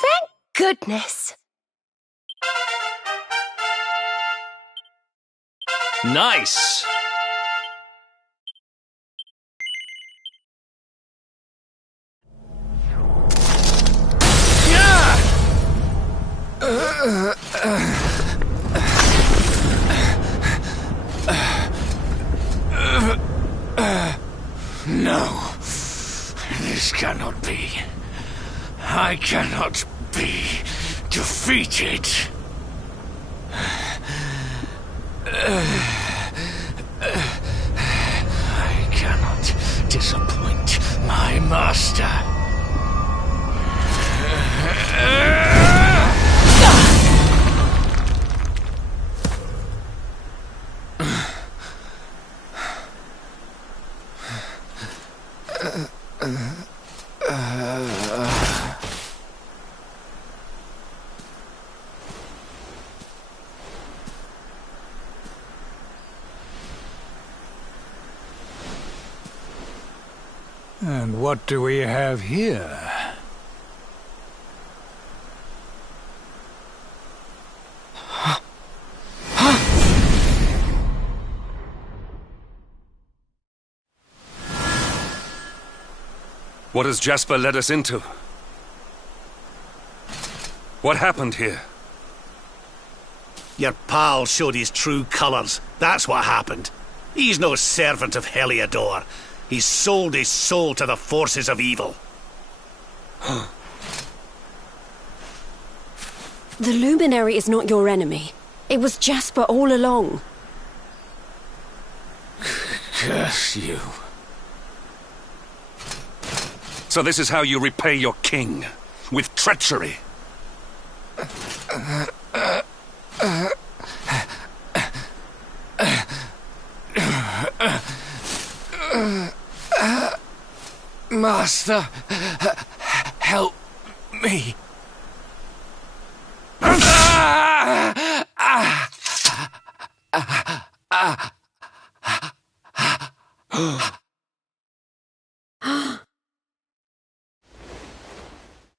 Thank goodness. Nice. No, this cannot be. I cannot be defeated. I cannot disappoint my master. And what do we have here? What has Jasper led us into? What happened here? Your pal showed his true colours. That's what happened. He's no servant of Heliodor. He's sold his soul to the forces of evil. The Luminary is not your enemy. It was Jasper all along. Curse you. So this is how you repay your king? With treachery? Master, help me.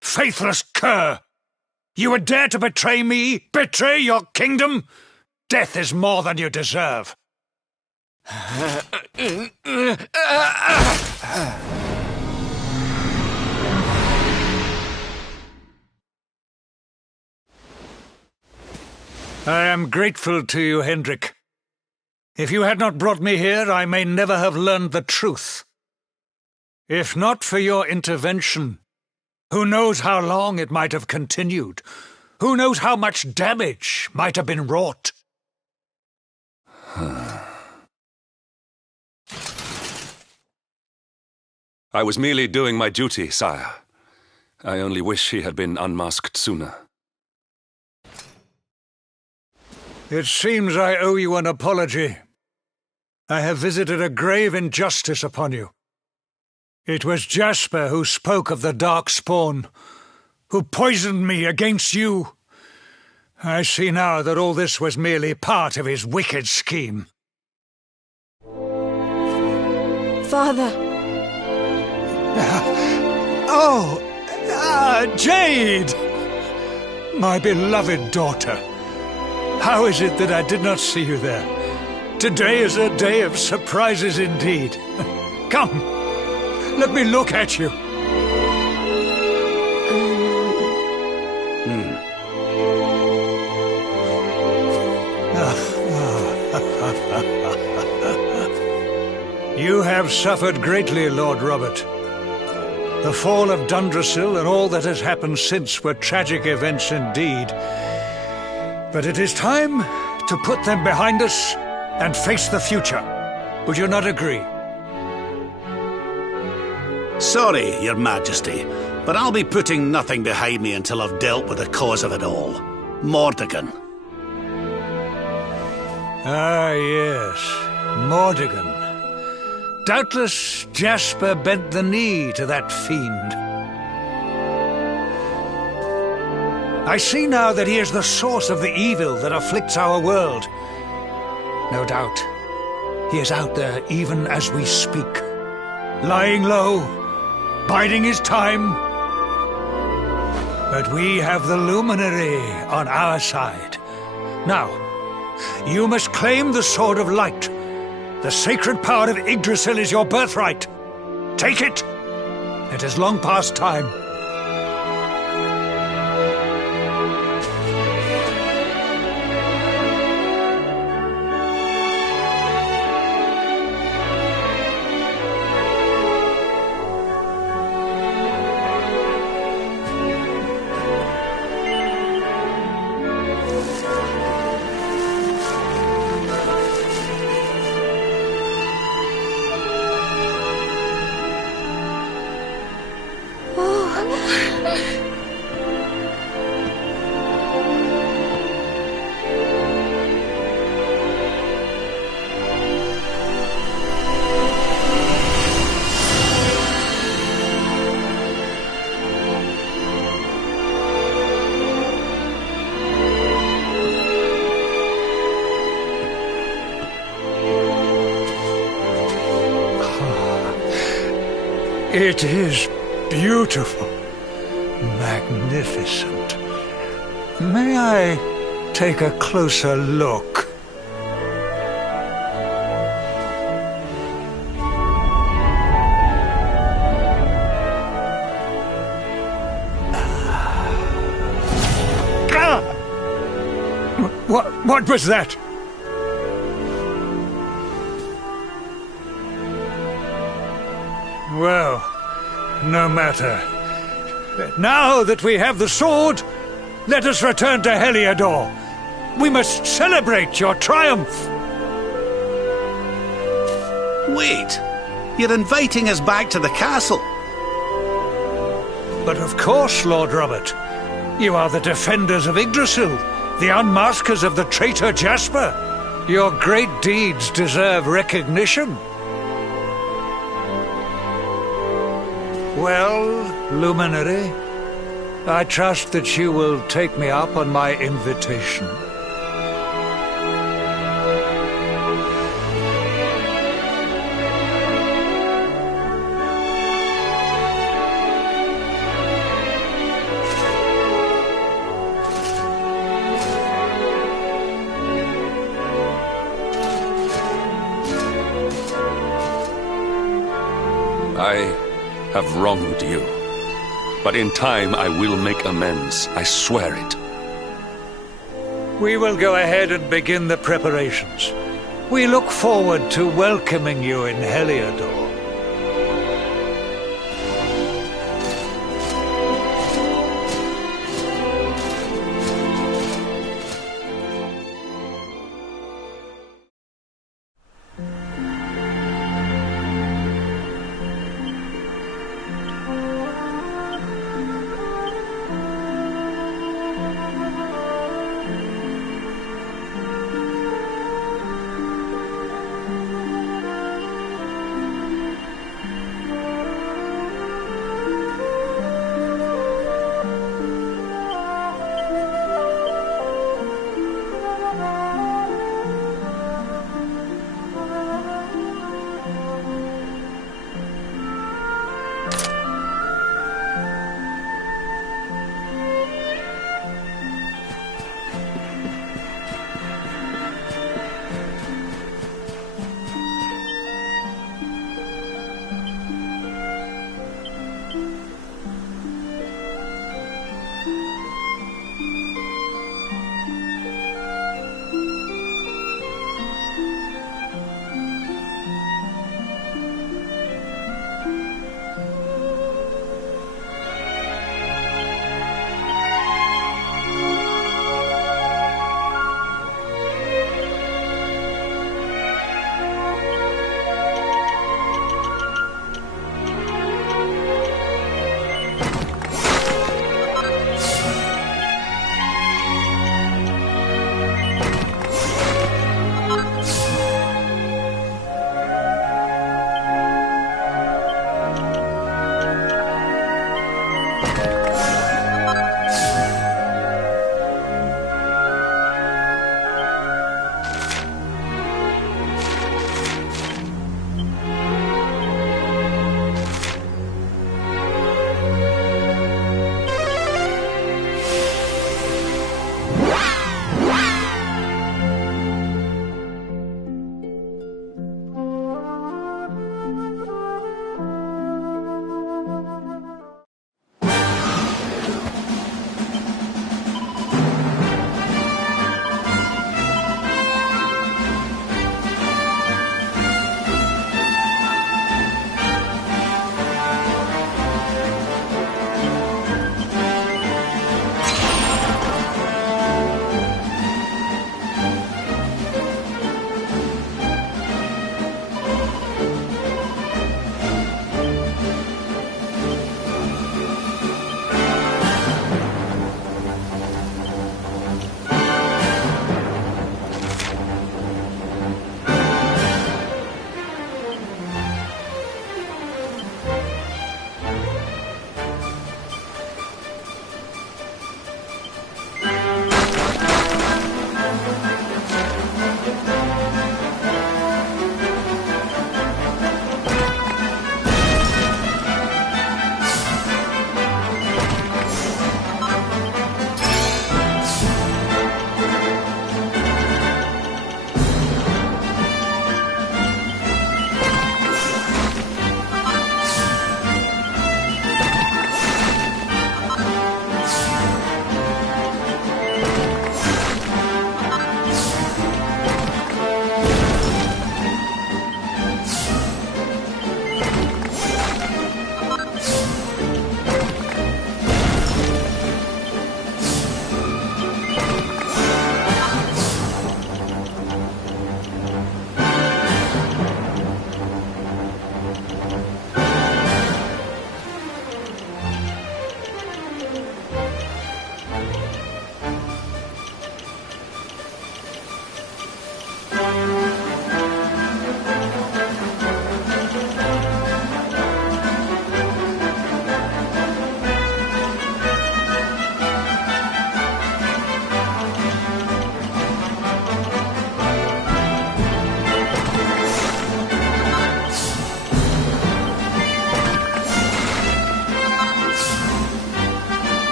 Faithless cur! You would dare to betray me? Betray your kingdom? Death is more than you deserve. I am grateful to you, Hendrik. If you had not brought me here, I may never have learned the truth. If not for your intervention, who knows how long it might have continued? Who knows how much damage might have been wrought? I was merely doing my duty, sire. I only wish he had been unmasked sooner. It seems I owe you an apology. I have visited a grave injustice upon you. It was Jasper who spoke of the dark spawn, who poisoned me against you. I see now that all this was merely part of his wicked scheme. Father. Jade! My beloved daughter. How is it that I did not see you there? Today is a day of surprises indeed. Come, let me look at you. You have suffered greatly, Lord Robert. The fall of Dundrasil and all that has happened since were tragic events indeed. But it is time to put them behind us and face the future. Would you not agree? Sorry, Your Majesty, but I'll be putting nothing behind me until I've dealt with the cause of it all. Mordegon. Ah, yes. Mordegon. Doubtless Jasper bent the knee to that fiend. I see now that he is the source of the evil that afflicts our world. No doubt, he is out there even as we speak, lying low, biding his time. But we have the luminary on our side. Now, you must claim the Sword of Light. The sacred power of Yggdrasil is your birthright. Take it. It is long past time. It is beautiful, magnificent. May I take a closer look? What was that? Well, no matter. Now that we have the sword, let us return to Heliodor. We must celebrate your triumph! Wait! You're inviting us back to the castle. But of course, Lord Robert. You are the defenders of Yggdrasil, the unmaskers of the traitor Jasper. Your great deeds deserve recognition. Well, Luminary, I trust that you will take me up on my invitation. I have wronged you. But in time I will make amends. I swear it. We will go ahead and begin the preparations. We look forward to welcoming you in Heliodor.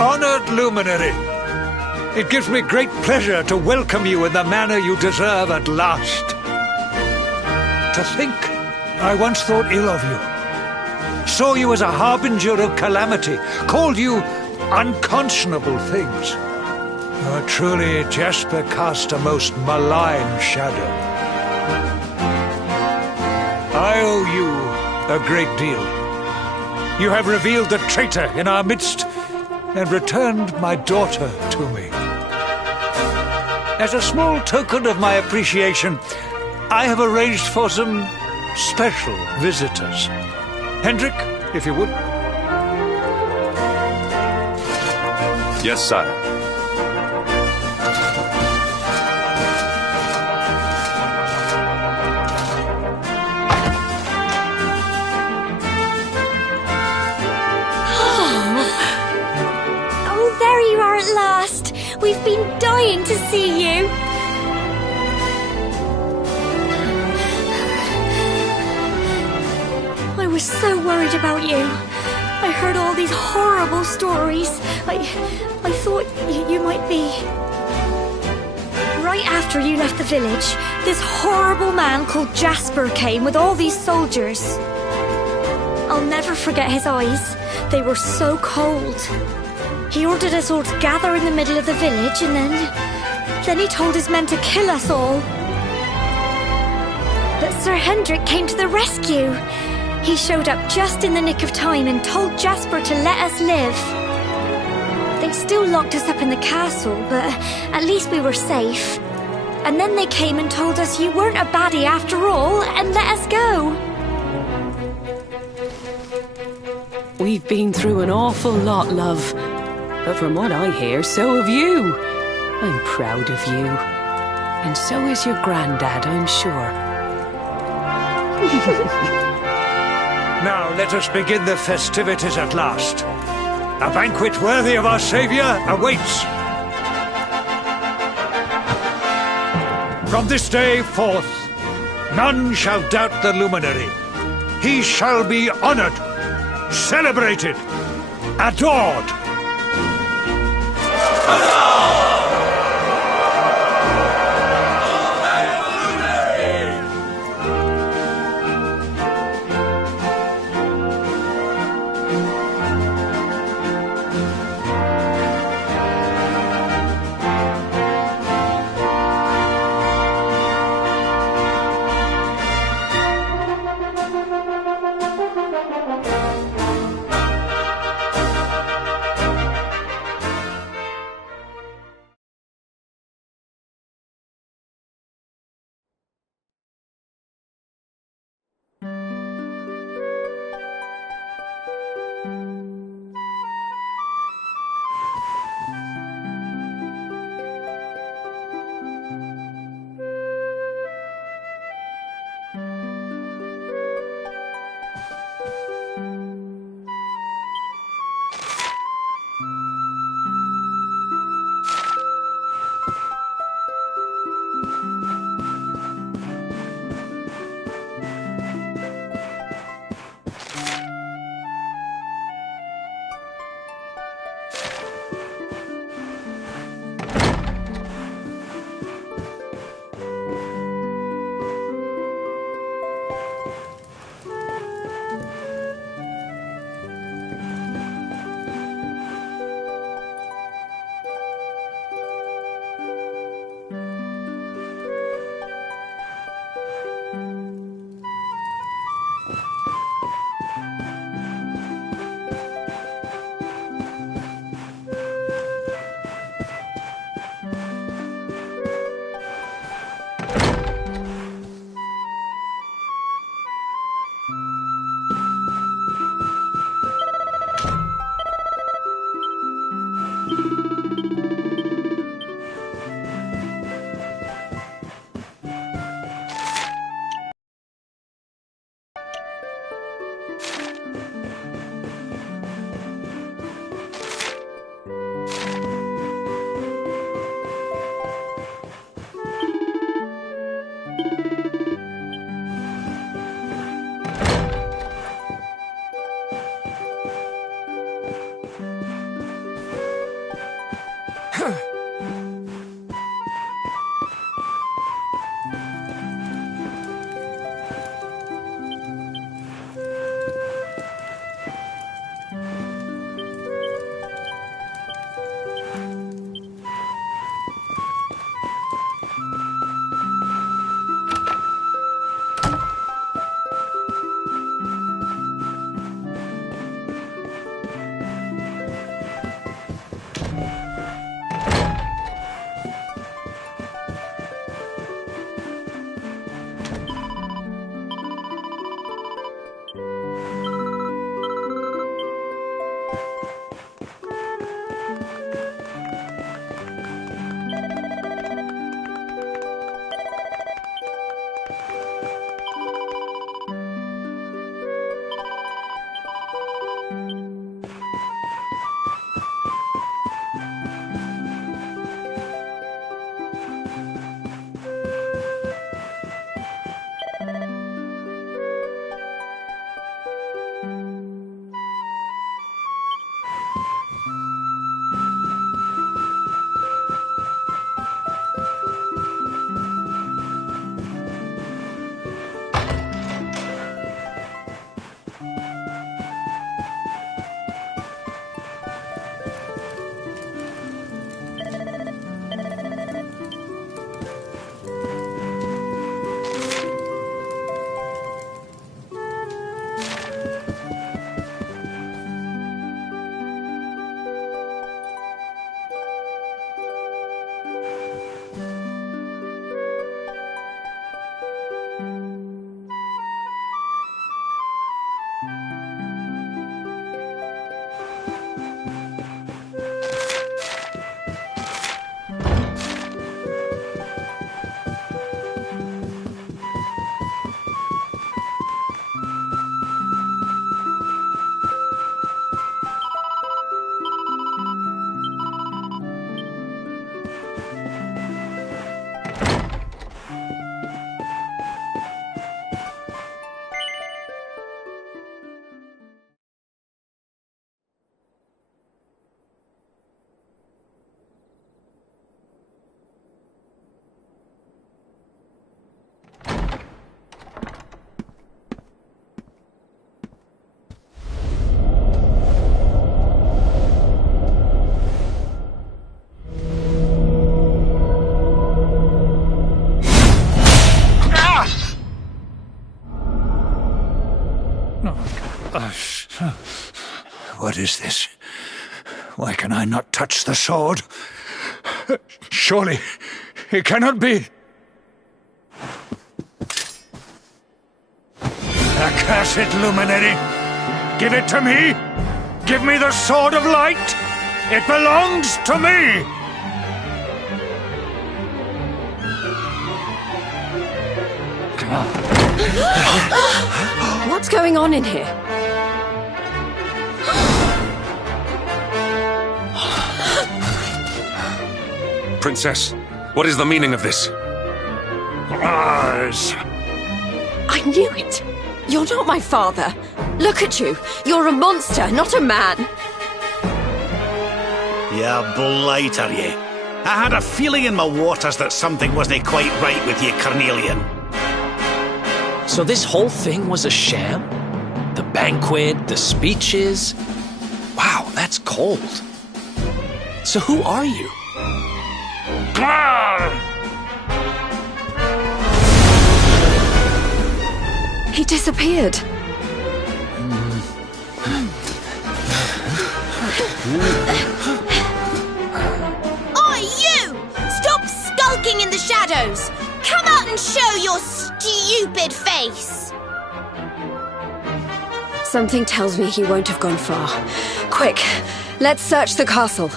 Honored Luminary, it gives me great pleasure to welcome you in the manner you deserve at last. To think, I once thought ill of you, saw you as a harbinger of calamity, called you unconscionable things. Truly, Jasper cast a most malign shadow. I owe you a great deal. You have revealed the traitor in our midst and returned my daughter to me. As a small token of my appreciation, I have arranged for some special visitors. Hendrik, if you would. Yes, sire. Oh, there you are at last. We've been dying to see you. I was so worried about you. I heard all these horrible stories. I thought you might be... Right after you left the village, this horrible man called Jasper came with all these soldiers. I'll never forget his eyes. They were so cold. He ordered us all to gather in the middle of the village, and then he told his men to kill us all. But Sir Hendrik came to the rescue. He showed up just in the nick of time and told Jasper to let us live. They still locked us up in the castle, but at least we were safe. And then they came and told us you weren't a baddie after all, and let us go. We've been through an awful lot, love. But from what I hear, so have you. I'm proud of you. And so is your granddad, I'm sure. Now let us begin the festivities at last. A banquet worthy of our Saviour awaits. From this day forth, none shall doubt the luminary. He shall be honoured, celebrated, adored. What is this? Why can I not touch the sword? Surely it cannot be. Accursed luminary! Give it to me! Give me the sword of light! It belongs to me! What's going on in here? Princess, what is the meaning of this? Eyes. I knew it! You're not my father! Look at you! You're a monster, not a man! You blighter, you. I had a feeling in my waters that something wasn't quite right with you, Cornelian. So this whole thing was a sham? The banquet, the speeches? Wow, that's cold. So who are you? He disappeared. Oi, you! Stop skulking in the shadows! Come out and show your stupid face! Something tells me he won't have gone far. Quick, let's search the castle.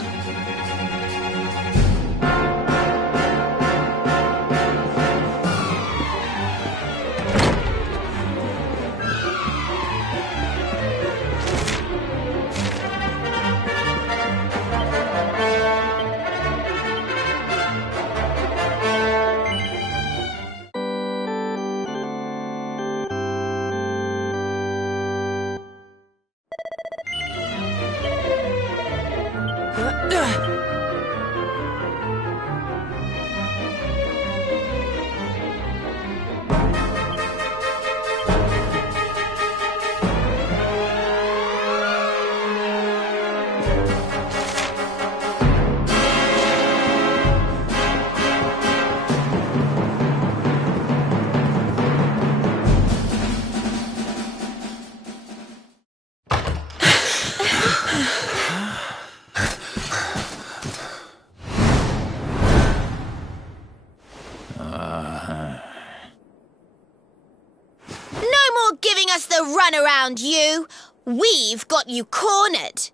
run around, you! We've got you cornered!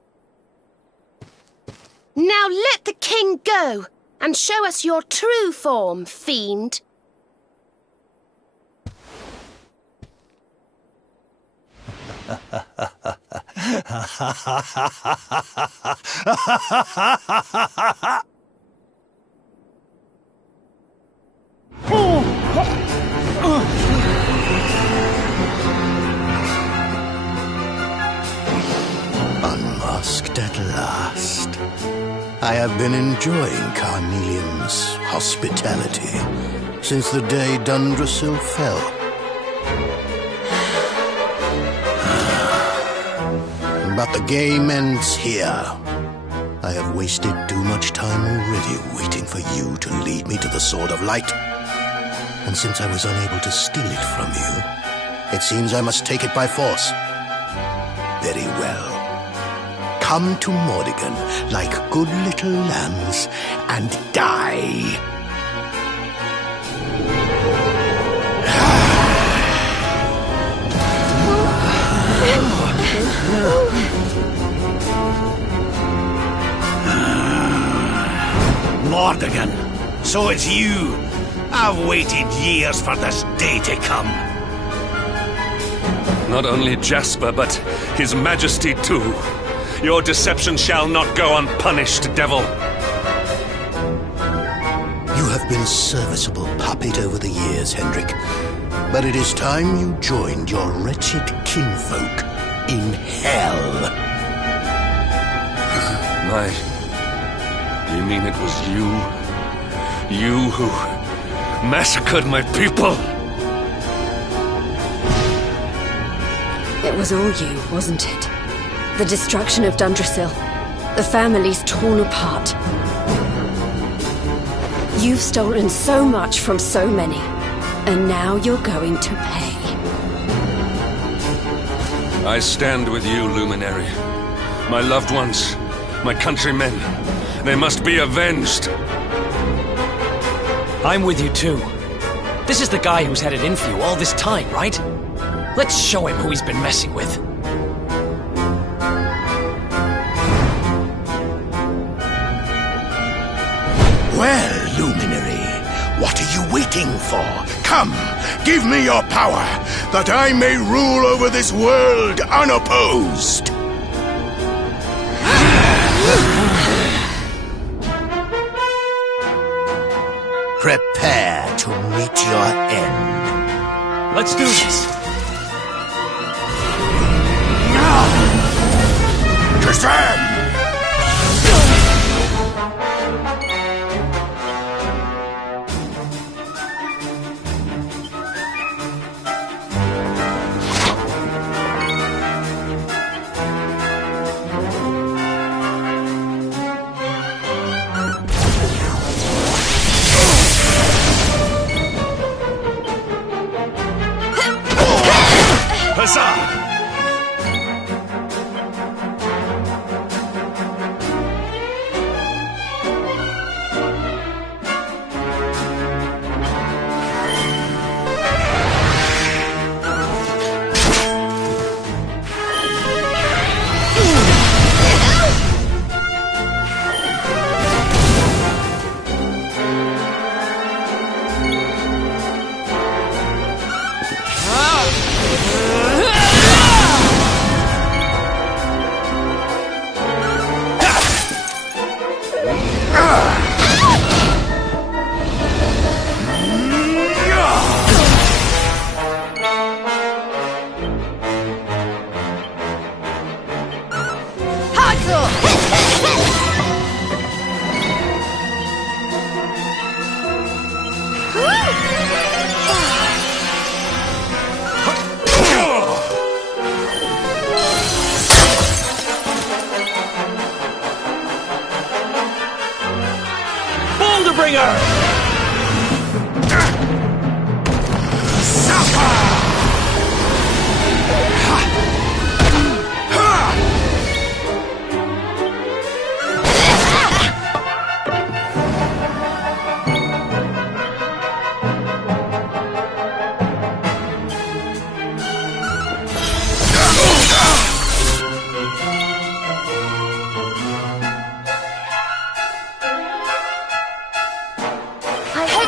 Now let the king go, and show us your true form, fiend. Unmasked at last. I have been enjoying Carnelian's hospitality since the day Dundrasil fell. But the game ends here. I have wasted too much time already waiting for you to lead me to the Sword of Light. And since I was unable to steal it from you, it seems I must take it by force. Very well. Come to Mordigan like good little lambs and die. Mordigan, so it's you. I've waited years for this day to come. Not only Jasper, but His Majesty too. Your deception shall not go unpunished, devil. You have been serviceable puppet over the years, Hendrik. But it is time you joined your wretched kinfolk in hell. You mean it was you? You who massacred my people? It was all you, wasn't it? The destruction of Dundrasil. The families torn apart. You've stolen so much from so many, and now you're going to pay. I stand with you, Luminary. My loved ones, my countrymen, they must be avenged. I'm with you too. This is the guy who's had it in for you all this time, right? Let's show him who he's been messing with. Well, Luminary, what are you waiting for? Come, give me your power, that I may rule over this world unopposed. Prepare to meet your end. Let's do this. Shazam! Huzzah!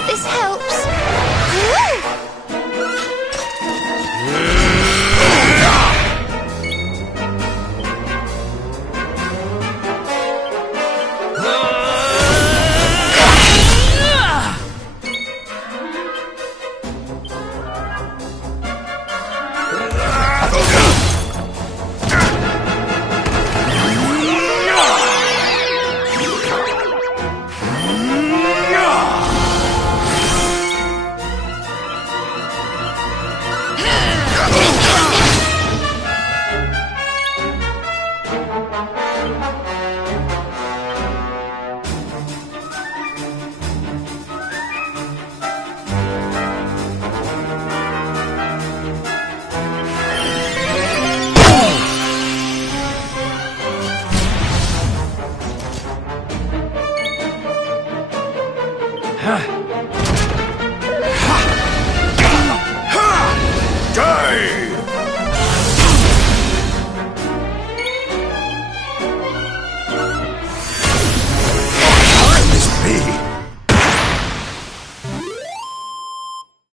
This helps.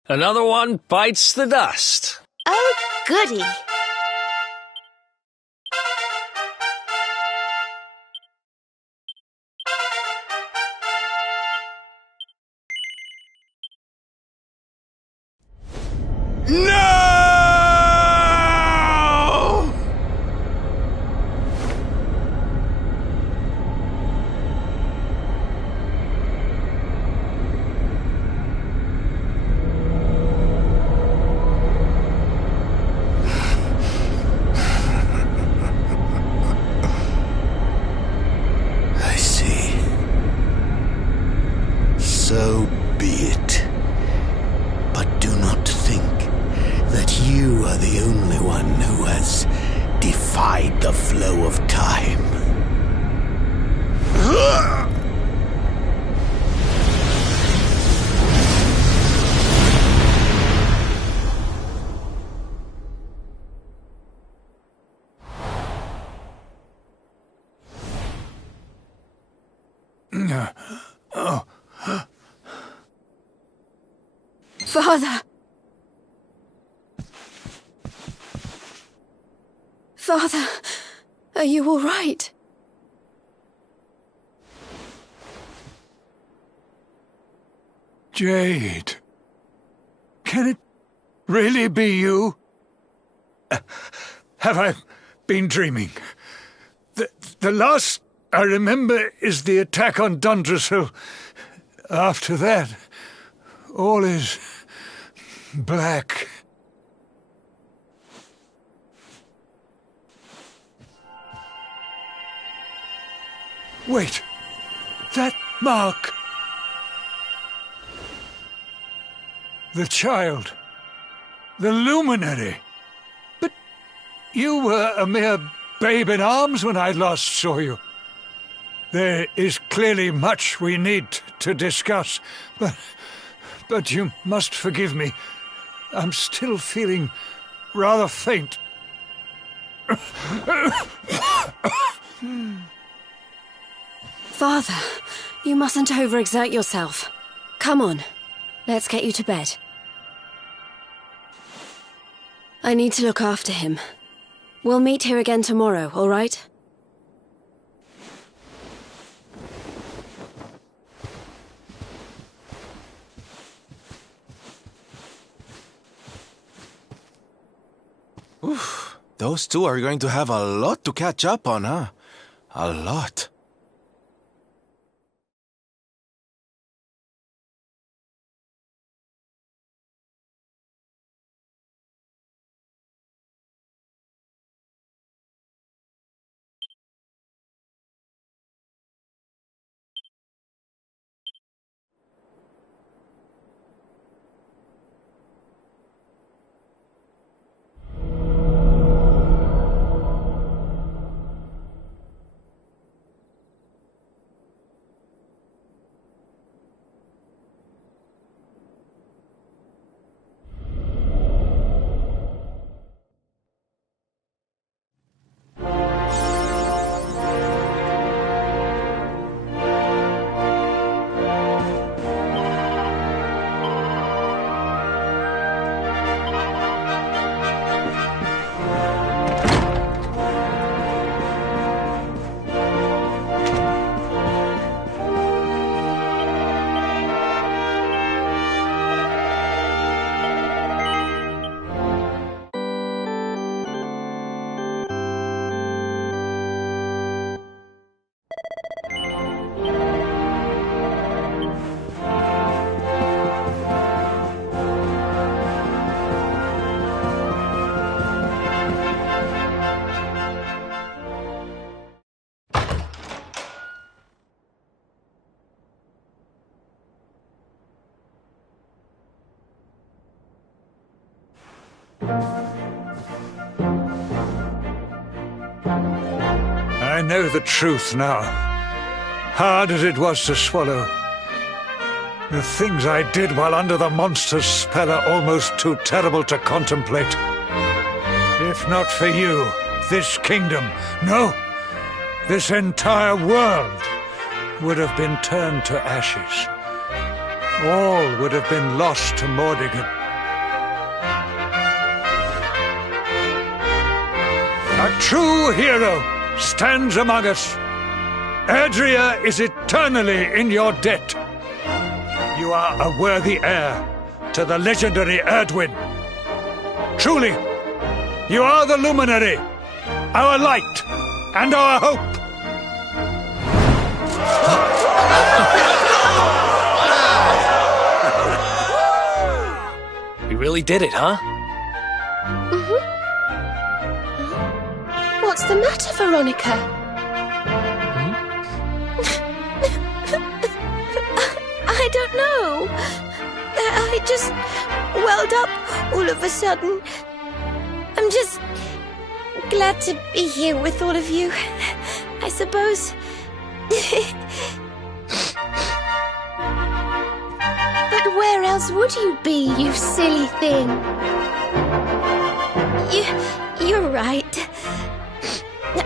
Another one bites the dust. Oh, goody. So be it. But do not think that you are the only one who has defied the flow of time. Father! Father, are you all right? Jade. Can it really be you? Have I been dreaming? The last I remember is the attack on Dundrasil. After that, all is black. Wait, that mark. The child. The luminary. But you were a mere babe in arms when I last saw you. There is clearly much we need to discuss, but you must forgive me. I'm still feeling rather faint. Father, you mustn't overexert yourself. Come on, let's get you to bed. I need to look after him. We'll meet here again tomorrow, all right? Oof, those two are going to have a lot to catch up on, huh? A lot. I know the truth now, hard as it was to swallow. The things I did while under the monster's spell are almost too terrible to contemplate. If not for you, this kingdom, no, this entire world would have been turned to ashes. All would have been lost to Mordigan. A true hero stands among us. Erdrea is eternally in your debt. You are a worthy heir to the legendary Erdwin. Truly, you are the luminary, our light, and our hope. We really did it, huh? What's the matter, Veronica? I don't know. I just welled up all of a sudden. I'm just glad to be here with all of you, I suppose. But where else would you be, you silly thing? You're right.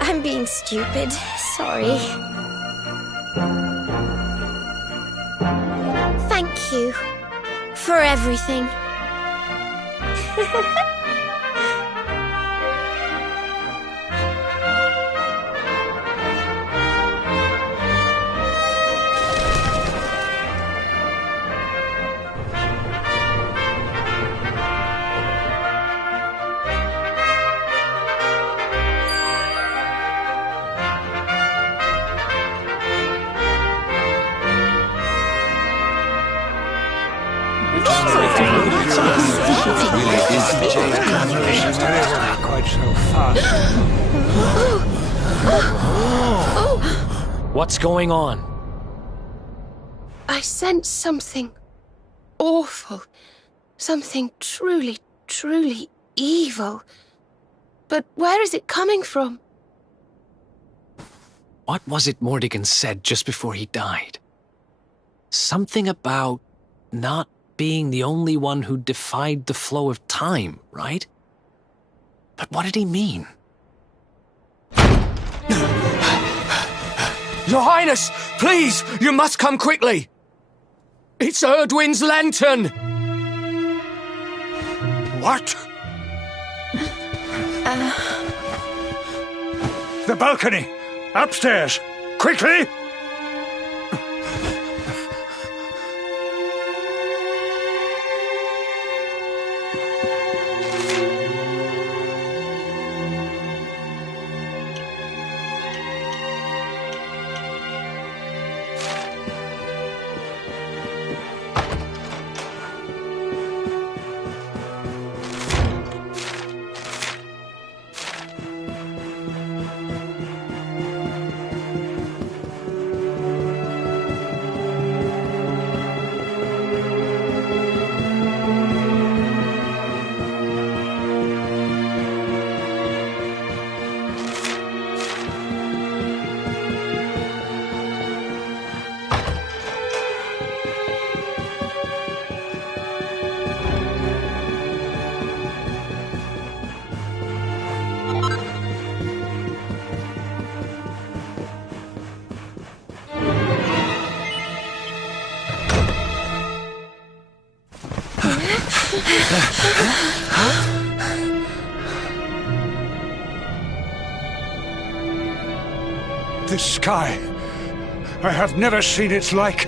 I'm being stupid. Sorry. Thank you for everything. Quite so fast. What's going on? I sense something awful. Something truly, truly evil. But where is it coming from? What was it Mordigan said just before he died? Something about not being the only one who defied the flow of time, right? But what did he mean? Your Highness, please, you must come quickly. It's Erdwin's lantern. What? The balcony! Upstairs! Quickly! This sky, I have never seen its like.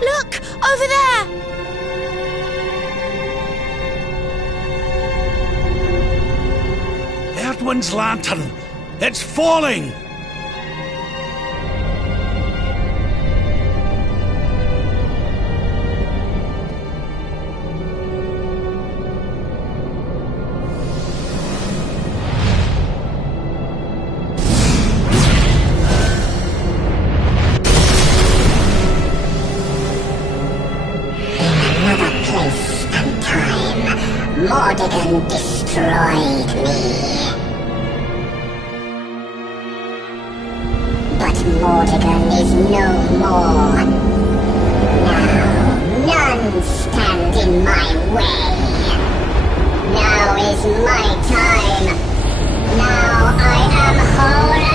Look! Over there! Erdwin's lantern! It's falling! Another place entirely. and destroyed me. But Mordegon is no more. Now, none stand in my way. Now is my time. Now I am whole again!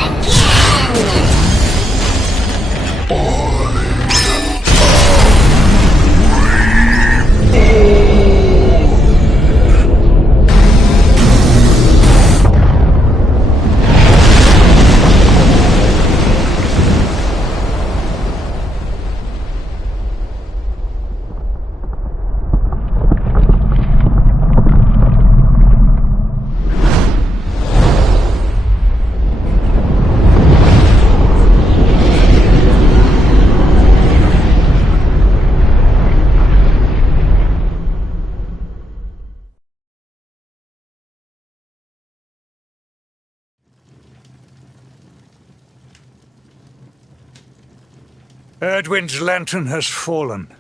Erdwin's lantern has fallen.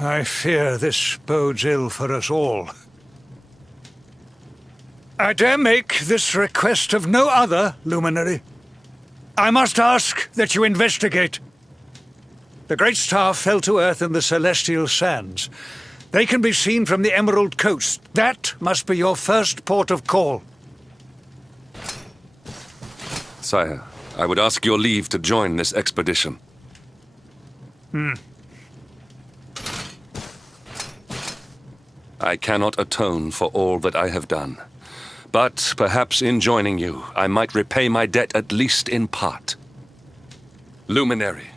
I fear this bodes ill for us all. I dare make this request of no other, Luminary. I must ask that you investigate. The Great Star fell to Earth in the Celestial Sands. They can be seen from the Emerald Coast. That must be your first port of call. Sire, I would ask your leave to join this expedition. I cannot atone for all that I have done. But perhaps in joining you, I might repay my debt at least in part. Luminary,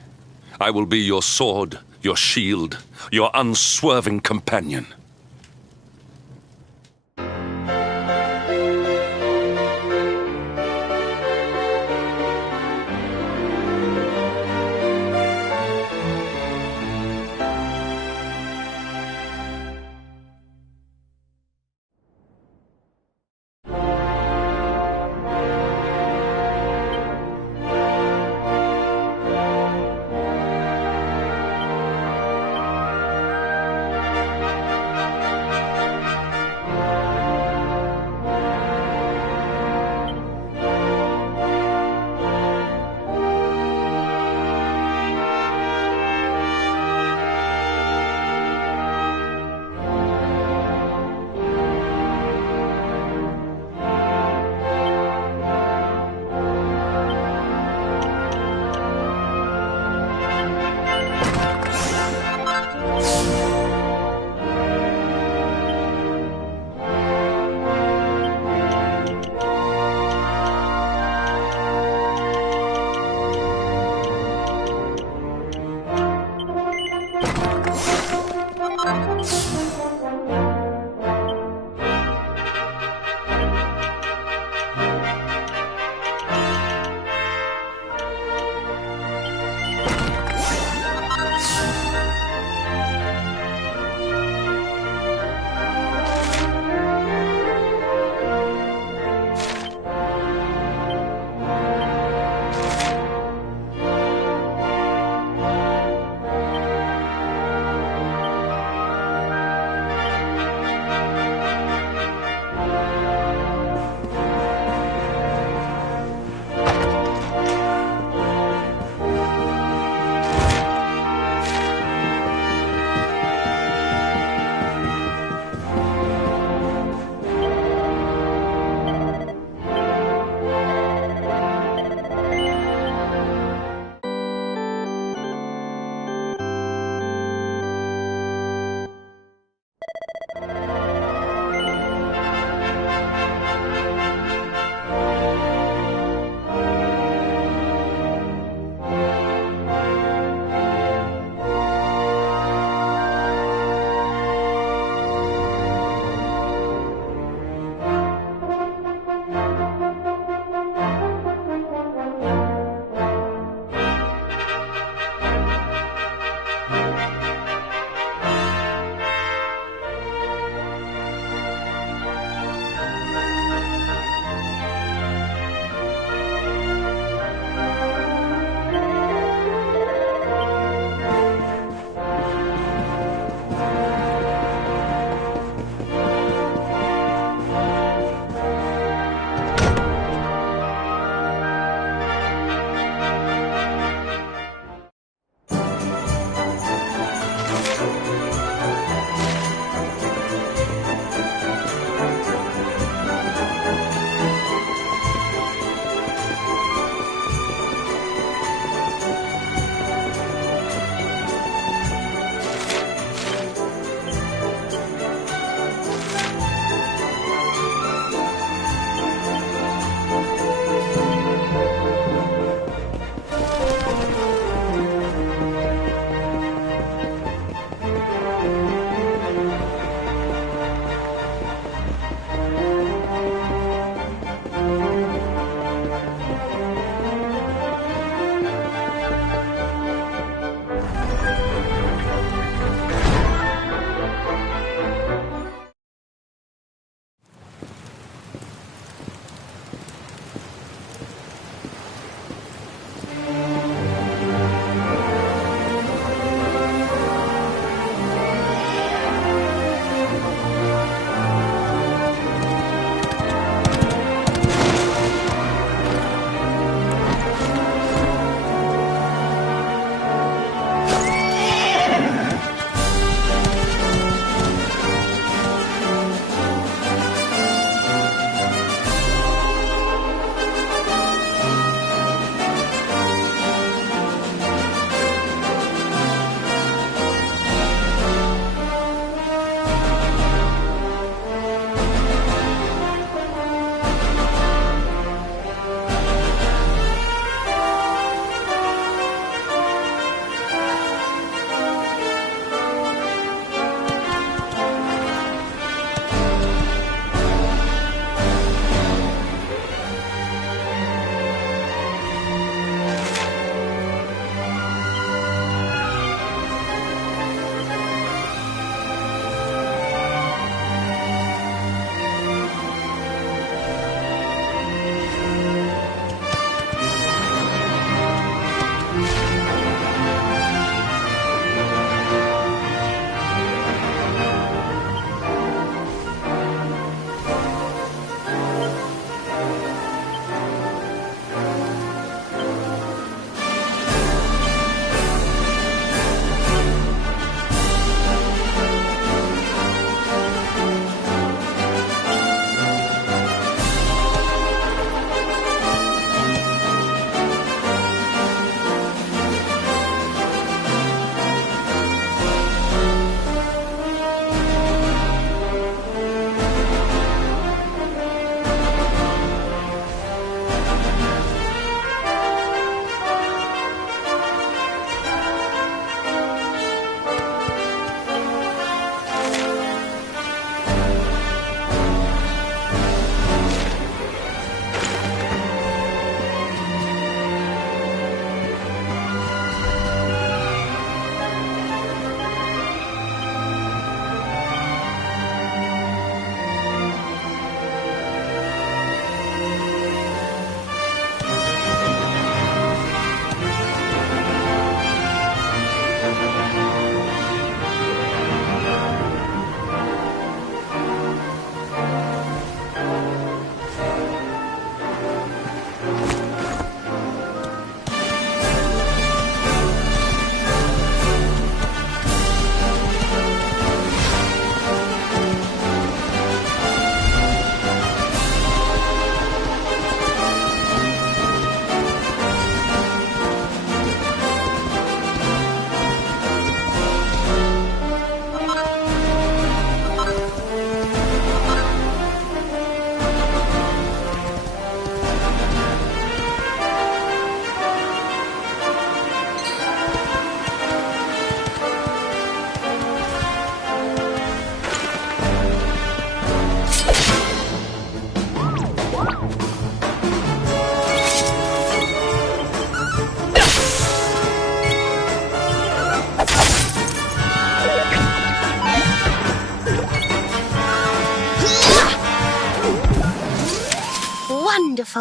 I will be your sword, your shield, your unswerving companion.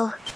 careful.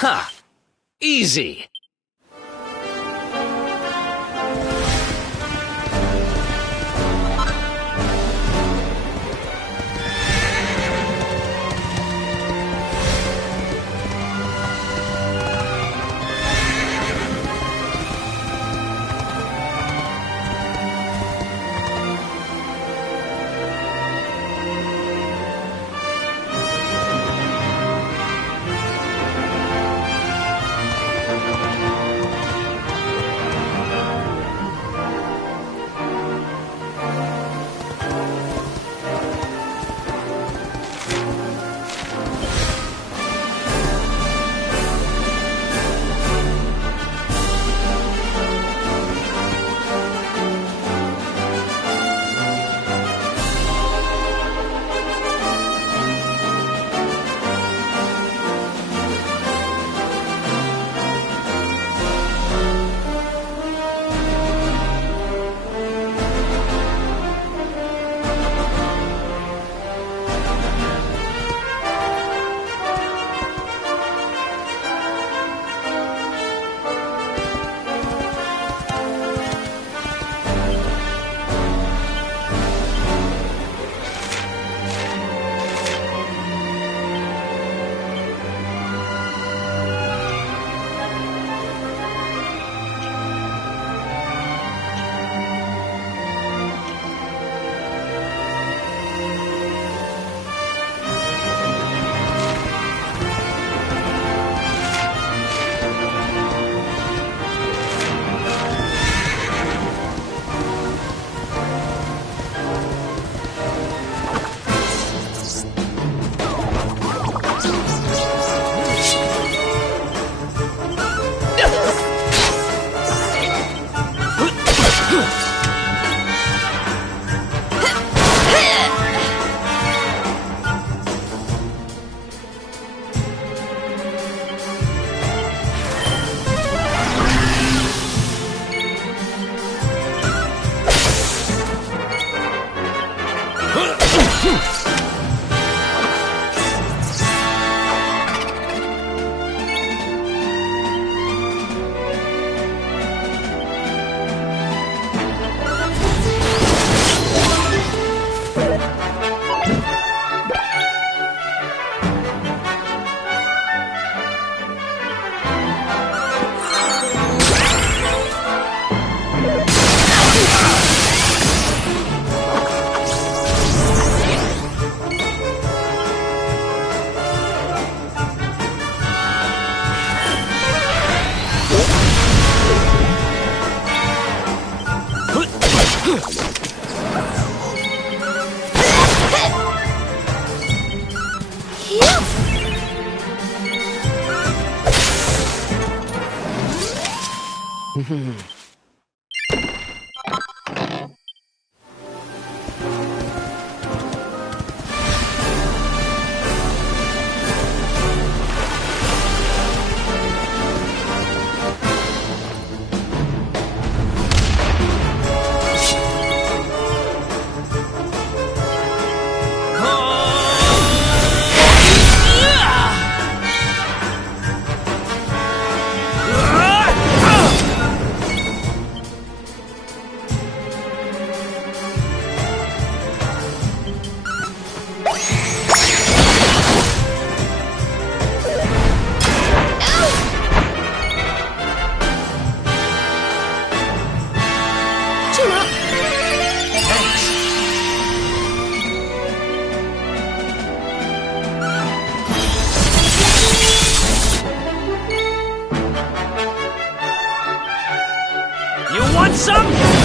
Ha! Easy. You want some?